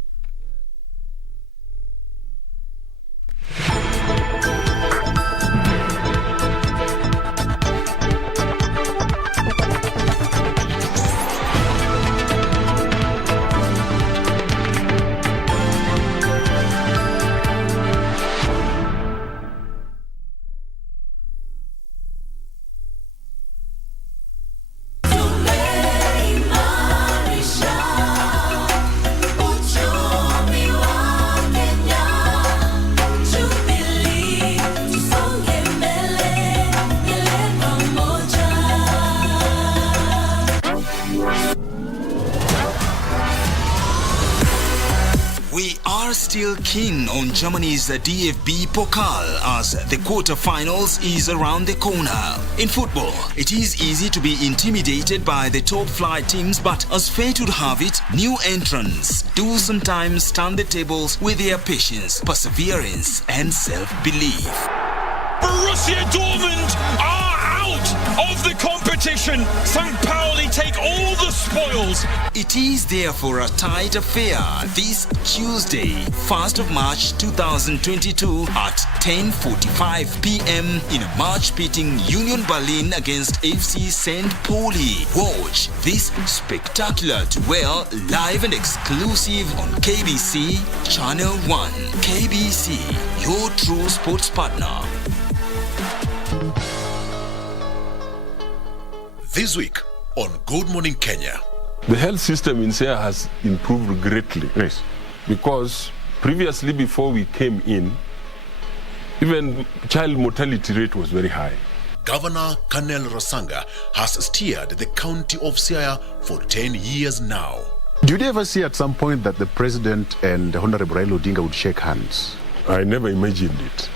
Still keen on Germany's DFB Pokal as the quarter-finals is around the corner. In football, it is easy to be intimidated by the top-flight teams, but as fate would have it, new entrants do sometimes turn the tables with their patience, perseverance and self-belief. Borussia Dortmund are out of the competition. St. Pauli take all the spoils. It is therefore a tight affair this Tuesday, 1st of March 2022 at 10:45 p.m. in a match pitting Union Berlin against FC St. Pauli. Watch this spectacular duel live and exclusive on KBC Channel 1. KBC, your true sports partner. This week on Good Morning Kenya. The health system in Siaya has improved greatly. Yes. Because previously, before we came in, even child mortality rate was very high. Governor Kanel Rasanga has steered the county of Siaya for 10 years now. Did you ever see at some point that the president and Honorable Raila Odinga would shake hands? I never imagined it.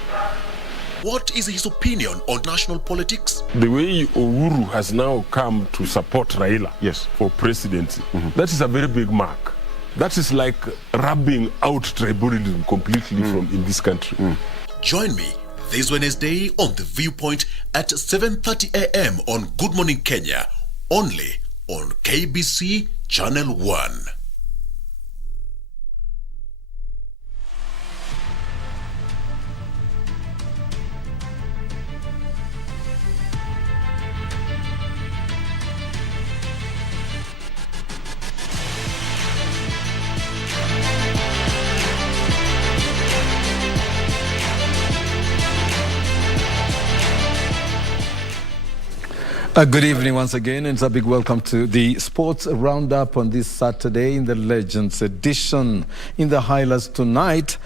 What is his opinion on national politics? The way Uhuru has now come to support Raila for presidency, that is a very big mark. That is like rubbing out tribalism completely from in this country. Join me this Wednesday on The Viewpoint at 7:30 a.m. on Good Morning Kenya, only on KBC Channel 1. Good evening once again, and it's a big welcome to the Sports Roundup on this Saturday in the Legends edition. In the highlights tonight,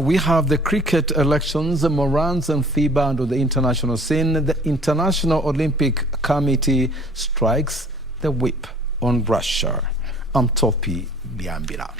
we have the cricket elections, Morans and FIBA under the international scene. The International Olympic Committee strikes the whip on Russia. I'm Topi Biambira.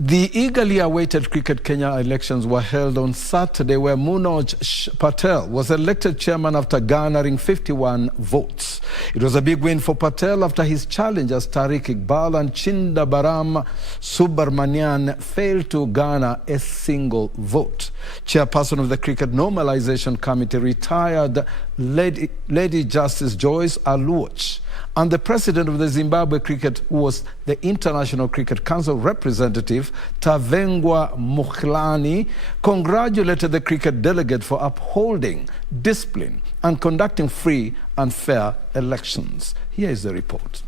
The eagerly awaited Cricket Kenya elections were held on Saturday, where Manoj Patel was elected chairman after garnering 51 votes. It was a big win for Patel after his challengers Tariq Iqbal and Chindabaram Subramanian failed to garner a single vote. Chairperson of the Cricket Normalization Committee, retired Lady Justice Joyce Aluoch, and the president of the Zimbabwe Cricket, who was the International Cricket Council representative, Tavengwa Mukhlani, congratulated the cricket delegate for upholding discipline and conducting free and fair elections. Here is the report.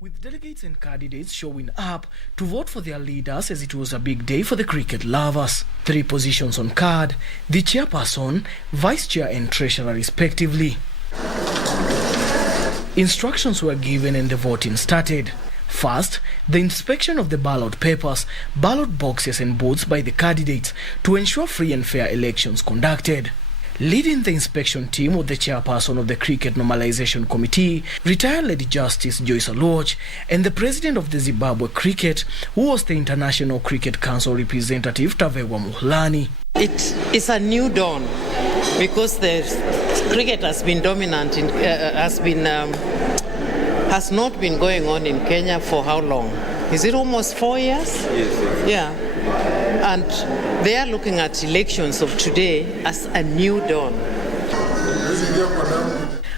With delegates and candidates showing up to vote for their leaders, as it was a big day for the cricket lovers. 3 positions on card: the chairperson, vice chair and treasurer respectively. Instructions were given and the voting started. First, the inspection of the ballot papers, ballot boxes and booths by the candidates to ensure free and fair elections conducted. Leading the inspection team was the chairperson of the Cricket Normalization Committee, retired Lady Justice Joyce Aluoch, and the president of the Zimbabwe Cricket, who was the International Cricket Council representative, Tavengwa Mukhlani. It is a new dawn because the cricket has been dominant, has not been going on in Kenya for how long? Is it almost 4 years? Yes. Yeah. And they are looking at elections of today as a new dawn.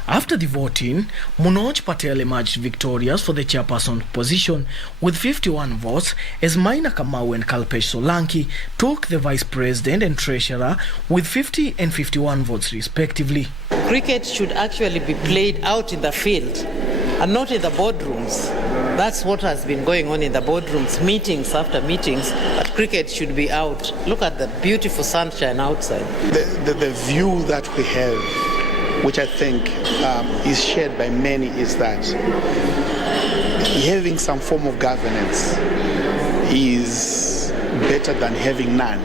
After the voting, Manoj Patel emerged victorious for the chairperson position with 51 votes, as Maina Kamau and Kalpesh Solanki took the vice president and treasurer with 50 and 51 votes respectively. Cricket should actually be played out in the field and not in the boardrooms. That's what has been going on in the boardrooms, meetings after meetings, but cricket should be out. Look at the beautiful sunshine outside. The view that we have, which I think is shared by many, is that having some form of governance is better than having none.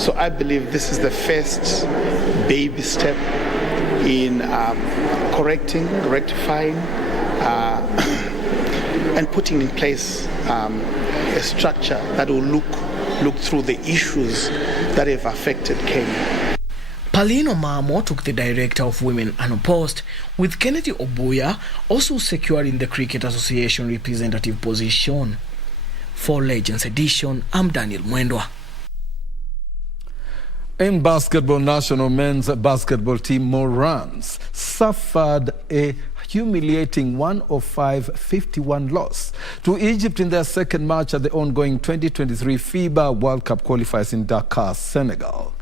So I believe this is the first baby step in correcting, rectifying, and putting in place a structure that will look through the issues that have affected Kenya. Palino Mamo took the director of women unopposed, with Kennedy Obuya also securing the Cricket Association representative position. For Legends Edition, I'm Daniel Mwendwa. In basketball, national men's basketball team Morans suffered a humiliating 105-51 loss to Egypt in their second match at the ongoing 2023 FIBA World Cup qualifiers in Dakar, Senegal.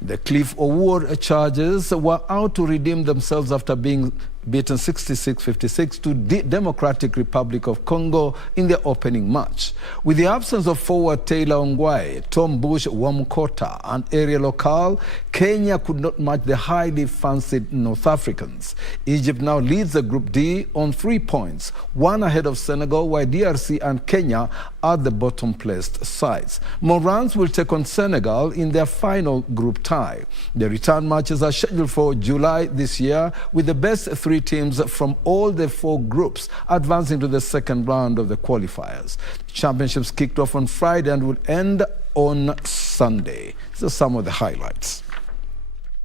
The Cliff Award Chargers were out to redeem themselves after being beaten 66-56 to the Democratic Republic of Congo in their opening match. With the absence of forward Taylor Ongwae, Tom Bush Wamkota and Ariel Okal, Kenya could not match the highly fancied North Africans. Egypt now leads the Group D on 3 points, 1 ahead of Senegal, while DRC and Kenya are the bottom-placed sides. Morans will take on Senegal in their final group tie. The return matches are scheduled for July this year, with the best 3 teams from all the 4 groups advancing to the second round of the qualifiers. The championships kicked off on Friday and will end on Sunday. These are some of the highlights.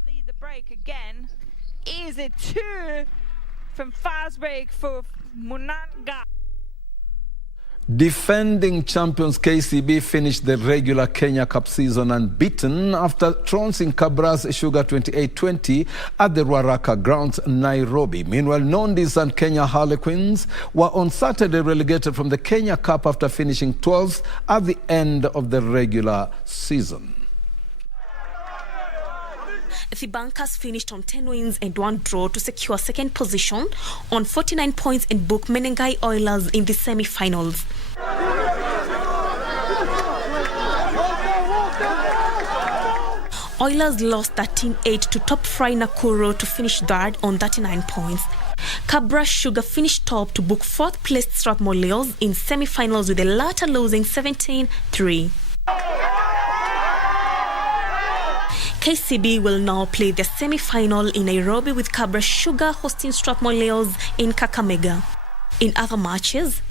Lead the break again. Is it 2 from fast break for Munanga? Defending champions KCB finished the regular Kenya Cup season unbeaten after trouncing Kabra's Sugar 28-20 at the Ruaraka grounds, Nairobi. Meanwhile, Nondis and Kenya Harlequins were on Saturday relegated from the Kenya Cup after finishing 12th at the end of the regular season. The Bankers finished on 10 wins and 1 draw to secure second position on 49 points and book Menengai Oilers in the semi-finals. Oilers lost 13-8 to top Fry Nakuru to finish third on 39 points. Cabra Sugar finished top to book fourth placed Strathmore Leos in semi-finals, with the latter losing 17-3. KCB will now play the semi-final in Nairobi, with Cabra Sugar hosting Strathmore Leos in Kakamega. In other matches,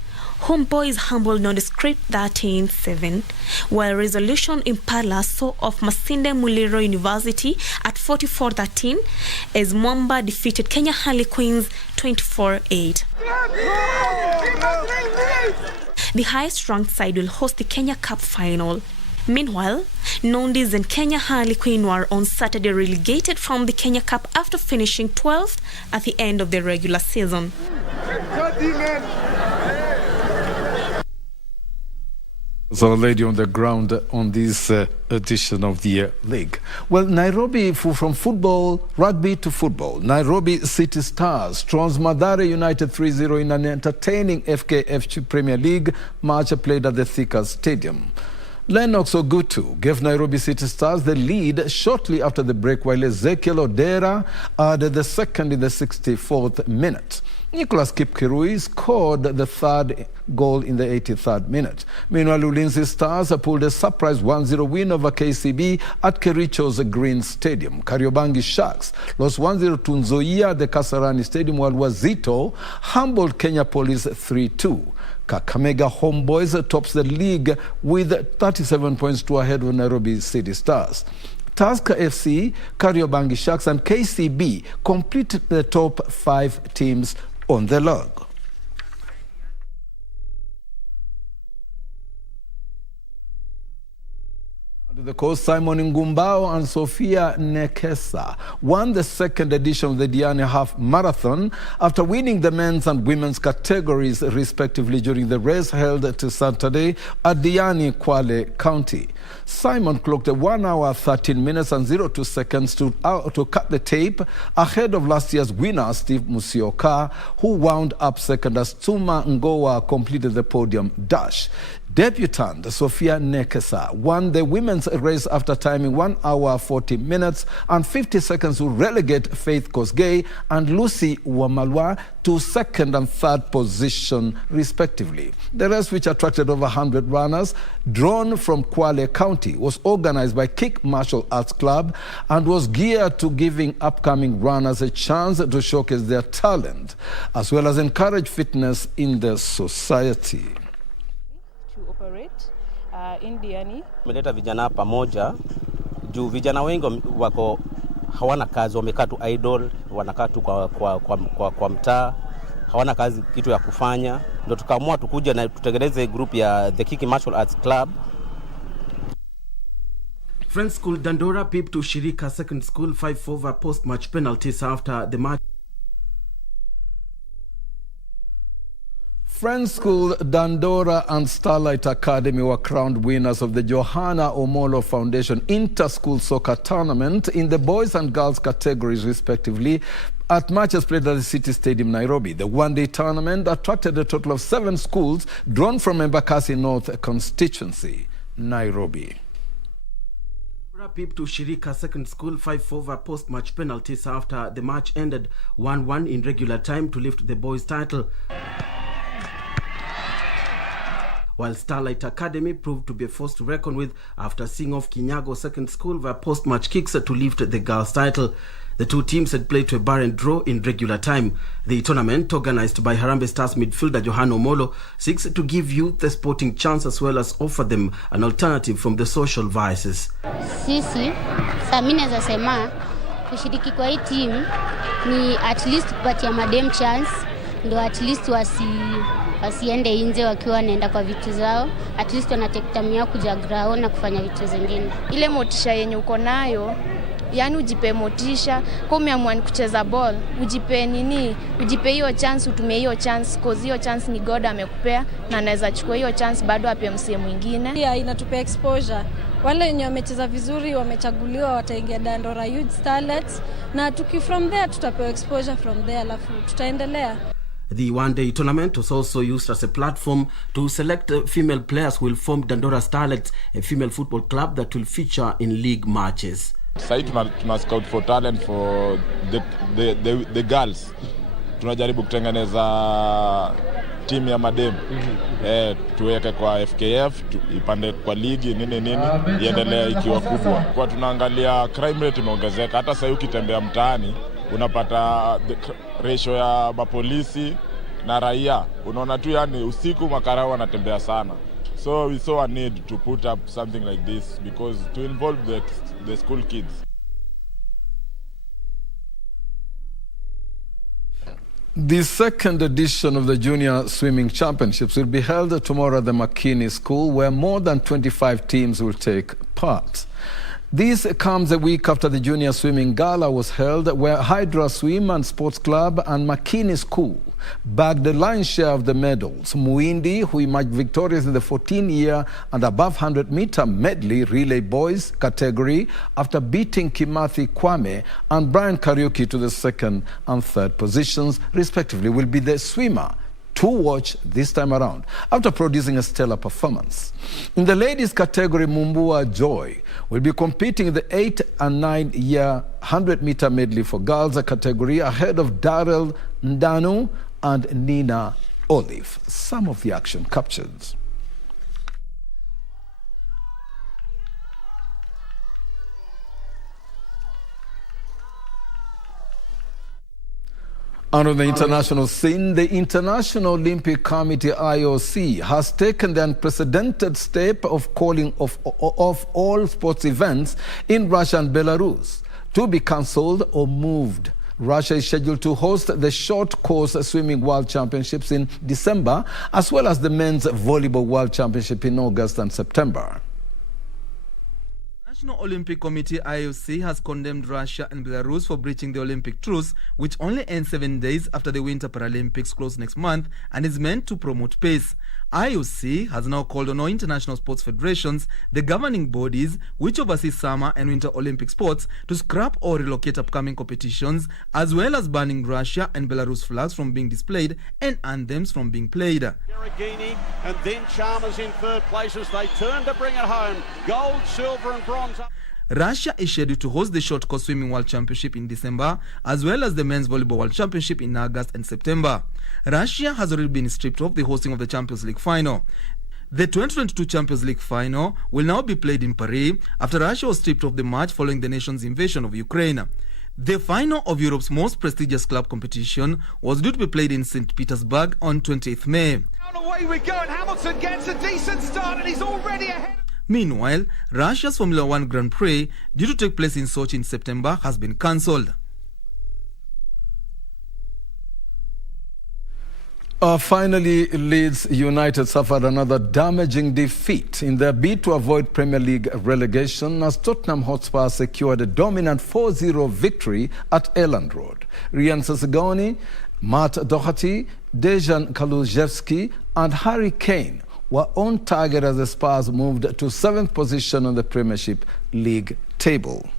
Homeboys humbled Nondescript 13-7, while Resolution Impala saw off Masinde Muliro University at 44-13 as Mwamba defeated Kenya Harlequins 24-8. The highest-ranked side will host the Kenya Cup final. Meanwhile, Nondis and Kenya Harlequin were on Saturday relegated from the Kenya Cup after finishing 12th at the end of the regular season. So, lady on the ground on this edition of the league. Well, Nairobi from football, rugby to football. Nairobi City Stars trounced Mathare United 3-0 in an entertaining FKF Premier League match played at the Thika Stadium. Lennox Ogutu gave Nairobi City Stars the lead shortly after the break, while Ezekiel Odera added the second in the 64th minute. Nicholas Kipkirui scored the third goal in the 83rd minute. Meanwhile, Ulinzi Stars pulled a surprise 1-0 win over KCB at Kericho's Green Stadium. Kariobangi Sharks lost 1-0 to Nzoia at the Kasarani Stadium, while Wazito humbled Kenya Police 3-2. Kakamega Homeboys tops the league with 37 points to ahead of Nairobi City Stars. Tusker FC, Kariobangi Sharks and KCB completed the top 5 teams on the log. The coach Simon Ngumbao and Sophia Nekesa won the second edition of the Diani Half Marathon after winning the men's and women's categories respectively during the race held to Saturday at Diani, Kwale County. Simon clocked 1 hour 13 minutes and 02 seconds to cut the tape ahead of last year's winner Steve Musioka, who wound up second as Tsuma Ngowa completed the podium dash. Debutant Sophia Nekesa won the women's race after timing 1 hour 40 minutes and 50 seconds to relegate Faith Kosgei and Lucy Wamalwa to second and third position respectively. The race, which attracted over 100 runners, drawn from Kwale County, was organized by Kick Martial Arts Club and was geared to giving upcoming runners a chance to showcase their talent as well as encourage fitness in the society. Indiani tumeleta vijana pamoja juu vijana wengi wako hawana kazi, wamekaa tu idle, wanakaa tu kwa mtaa, hawana kazi kitu ya kufanya. Ndio tukaamua tukuja na tutengeneze group ya the Kiki Martial Arts Club. Friends School Dandora pipped to Shirika Second School 5 over post-match penalties after the match. Friends School, Dandora and Starlight Academy were crowned winners of the Johanna Omolo Foundation Inter-School Soccer Tournament in the boys and girls categories respectively at matches played at the City Stadium, Nairobi. The one-day tournament attracted a total of 7 schools drawn from Embakasi North constituency, Nairobi. Pipped to Shirika Second School 5 over post-match penalties after the match ended 1-1 in regular time to lift the boys' title, while Starlight Academy proved to be a force to reckon with after seeing off Kinyago Second School via post-match kicks to lift the girls' title. The two teams had played to a barren draw in regular time. The tournament, organized by Harambee Stars midfielder Johanna Omolo, seeks to give youth a sporting chance as well as offer them an alternative from the social vices. Sisi, mimi naweza sema kushiriki kwa hii team ni at least kupatia madem chance, ndo at least wasiende nje wakiwa wanaenda kwa vitu zao, at least wanatekitamia kuja ground na kufanya vitu zingine. Ile motisha yenye uko nayo, yani ujipe motisha, kama umeamua kucheza ball, ujipe hiyo chance, utumie hiyo chance, cause hiyo chance ni God amekupea na anaweza chukua hiyo chance bado ape msee mwingine. Pia inatupa exposure. Wale wenye wamecheza vizuri wamechaguliwa wataingia Dandora Youth Starlets na from there tutapewa exposure from there, alafu tutaendelea. The one-day tournament was also used as a platform to select female players who will form Dandora Starlets, a female football club that will feature in league matches. Sasa tuna scout for talent for the girls. Tunajaribu kutengeneza timu ya madem. Tuweke kwa FKF, ipande kwa ligi nini iendelee ikiwa kubwa. Kwa tunaangalia crime rate imeongezeka. Hata sasa ukitembea mtaani unapata ratio ya mapolisi na raia. Unaona tu yani usiku makarao wanatembea sana. So we saw a need to put up something like this because to involve the school kids. The second edition of the Junior Swimming Championships will be held tomorrow at the McKinney School, where more than 25 teams will take part. This comes a week after the Junior Swimming Gala was held, where Hydra Swim and Sports Club and McKinney School bagged the lion's share of the medals. Muindi, who emerged victorious in the 14-year and above 100-meter medley relay boys category after beating Kimathi Kwame and Brian Kariuki to the second and third positions, respectively, will be the swimmer to watch this time around after producing a stellar performance. In the ladies category, Mumbua Joy will be competing in the 8 and 9-year 100-meter medley for girls category ahead of Darrell Ndanu and Nina Olive. Some of the action captured. And on the international scene, the International Olympic Committee, IOC, has taken the unprecedented step of calling off all sports events in Russia and Belarus to be cancelled or moved. Russia is scheduled to host the short course swimming world championships in December, as well as the men's volleyball world championship in August and September. The National Olympic Committee IOC has condemned Russia and Belarus for breaching the Olympic truce, which only ends 7 days after the Winter Paralympics close next month and is meant to promote peace. IOC has now called on all international sports federations, the governing bodies which oversee summer and winter Olympic sports, to scrap or relocate upcoming competitions, as well as banning Russia and Belarus flags from being displayed and anthems from being played. Berrettini and then Chalmers in third place as they turn to bring it home. Gold, silver and bronze. Russia is scheduled to host the short course swimming world championship in December, as well as the men's volleyball world championship in August and September. Russia has already been stripped of the hosting of the Champions League final. The 2022 Champions League final will now be played in Paris after Russia was stripped of the match following the nation's invasion of Ukraine. The final of Europe's most prestigious club competition was due to be played in St. Petersburg on 20th May. And away we go, and Hamilton gets a decent start and he's already ahead. Meanwhile, Russia's Formula One Grand Prix, due to take place in Sochi in September, has been cancelled. Finally, Leeds United suffered another damaging defeat in their bid to avoid Premier League relegation as Tottenham Hotspur secured a dominant 4-0 victory at Elland Road. Ryan Sessegoni, Matt Doherty, Dejan Kaluzhevsky and Harry Kane were on target as the Spurs moved to 7th position on the Premiership League table.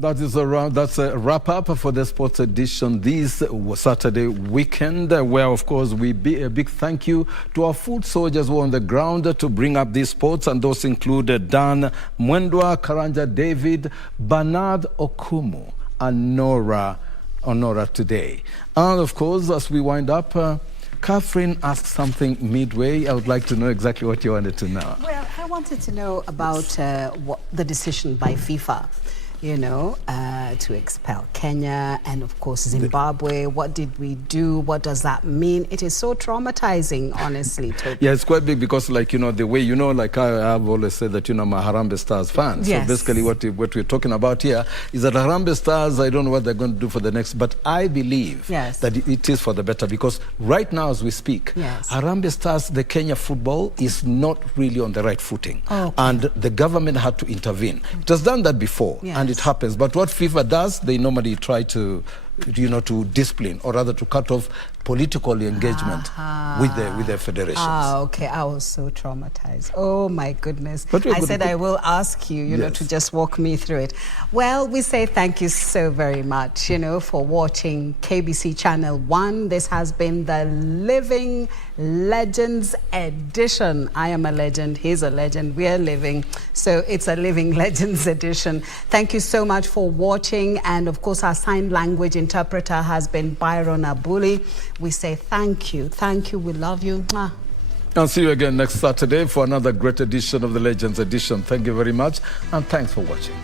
That's a wrap-up for the sports edition this Saturday weekend, where, of course, a big thank you to our foot soldiers who are on the ground to bring up these sports, and those include Dan Mwendwa, Karanja David, Bernard Okumu, and Nora today. And, of course, as we wind up, Catherine asked something midway. I would like to know exactly what you wanted to know. Well, I wanted to know about the decision by FIFA, to expel Kenya and, of course, Zimbabwe. What did we do? What does that mean? It is so traumatizing, honestly. Yeah, it's quite big because, the way, I've always said that, I'm a Harambee Stars fan. Yes. So basically what we're talking about here is that Harambee Stars, I don't know what they're going to do for the next, but I believe that it is for the better, because right now as we speak, Harambee Stars, the Kenya football is not really on the right footing. And the government had to intervene. It has done that before. And it happens. But what FIFA does, they normally try to, to discipline, or rather to cut off political engagement with the federations. Okay. I was so traumatized. Oh my goodness. But I said I will ask you, you know, to just walk me through it. Well, we say thank you so very much, you know, for watching KBC Channel 1. This has been the Living Legends edition. I am a legend, he's a legend, we're living. So it's a Living Legends edition. Thank you so much for watching. And of course, our sign language interpreter has been Byron Abuli. We say thank you. Thank you. We love you. Mwah. I'll see you again next Saturday for another great edition of the Legends edition. Thank you very much. And thanks for watching.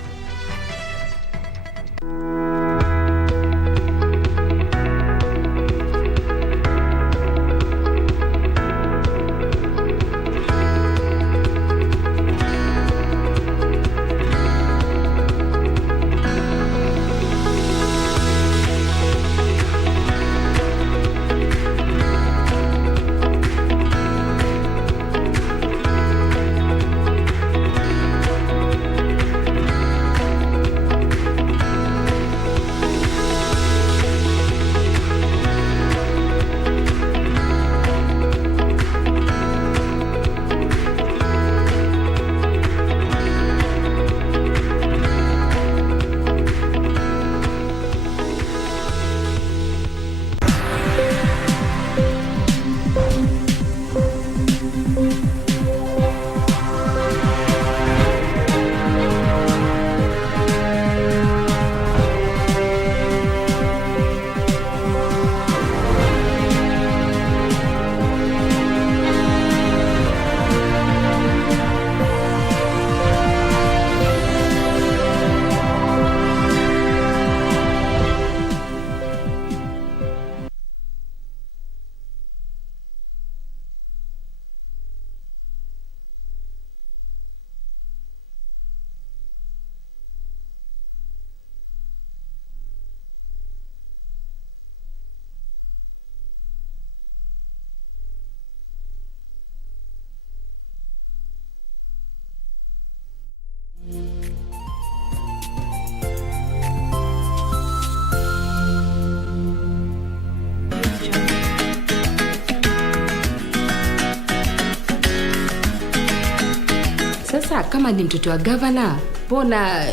Sasa kama ni mtoto wa governor, mbona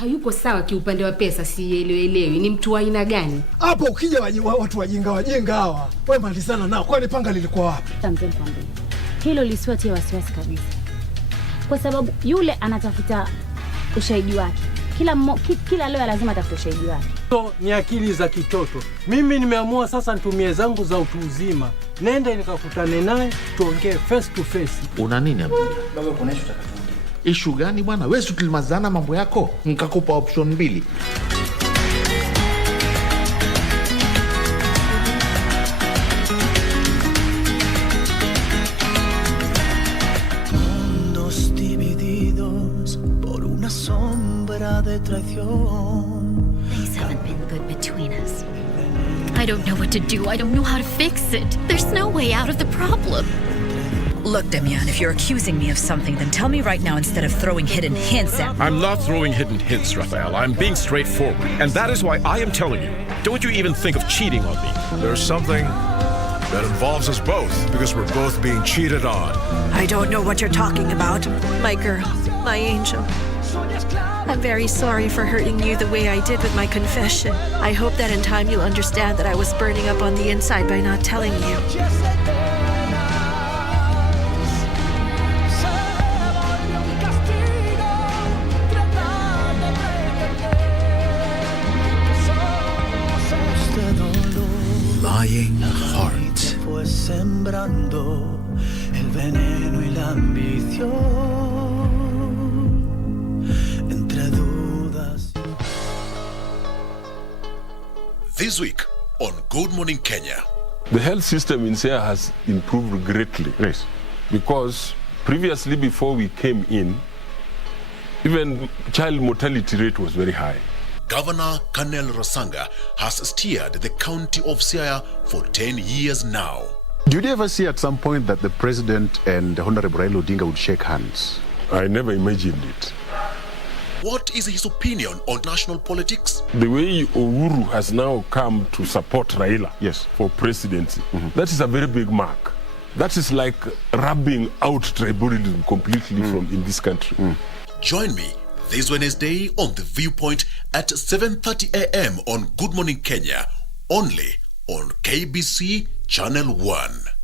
hayuko sawa kiupande wa pesa? Sielewi ni mtu wa aina gani? Hapo ukija watu wajinga hawa, wewe malizana nao. Kwani panga lilikuwa wapi? Tamzeni kwambie. Hilo lisiwatie wasiwasi kabisa. Kwa sababu yule anatafuta ushahidi wake. Kila leo lazima atafute ushahidi wake. Ni akili za kitoto. Mimi nimeamua sasa nitumie zangu za utu uzima. Nenda nikakutane naye tuongee face to face. Una nini hapo? Baba kuna issue takatuongea. Issue gani bwana? Wewe tulimazana mambo yako. Nikakupa option 2. Mundos divididos por una sombra de traición. Things haven't been good between us. I don't know what to do. I don't know how to fix it. There's no way out of the problem. Look, Damian, if you're accusing me of something, then tell me right now instead of throwing hidden hints at me. I'm not throwing hidden hints, Raphael. I'm being straightforward. And that is why I am telling you, don't you even think of cheating on me. There's something that involves us both, because we're both being cheated on. I don't know what you're talking about. My girl, my angel. I'm very sorry for hurting you the way I did with my confession. I hope that in time you'll understand that I was burning up on the inside by not telling you. Lying heart. Fue sembrando el veneno y la ambición. This week on Good Morning Kenya. The health system in Siaya has improved greatly. Yes. Because previously, before we came in, even child mortality rate was very high. Governor Kanel Rasanga has steered the county of Siaya for 10 years now. Did you ever see at some point that the president and Honorable Raila Odinga would shake hands? I never imagined it. what is his opinion on national politics? The way Uhuru has now come to support Raila for presidency, that is a very big mark. That is like rubbing out tribalism completely from in this country. Join me this Wednesday on The Viewpoint at 7:30 a.m. on Good Morning Kenya, only on KBC Channel 1.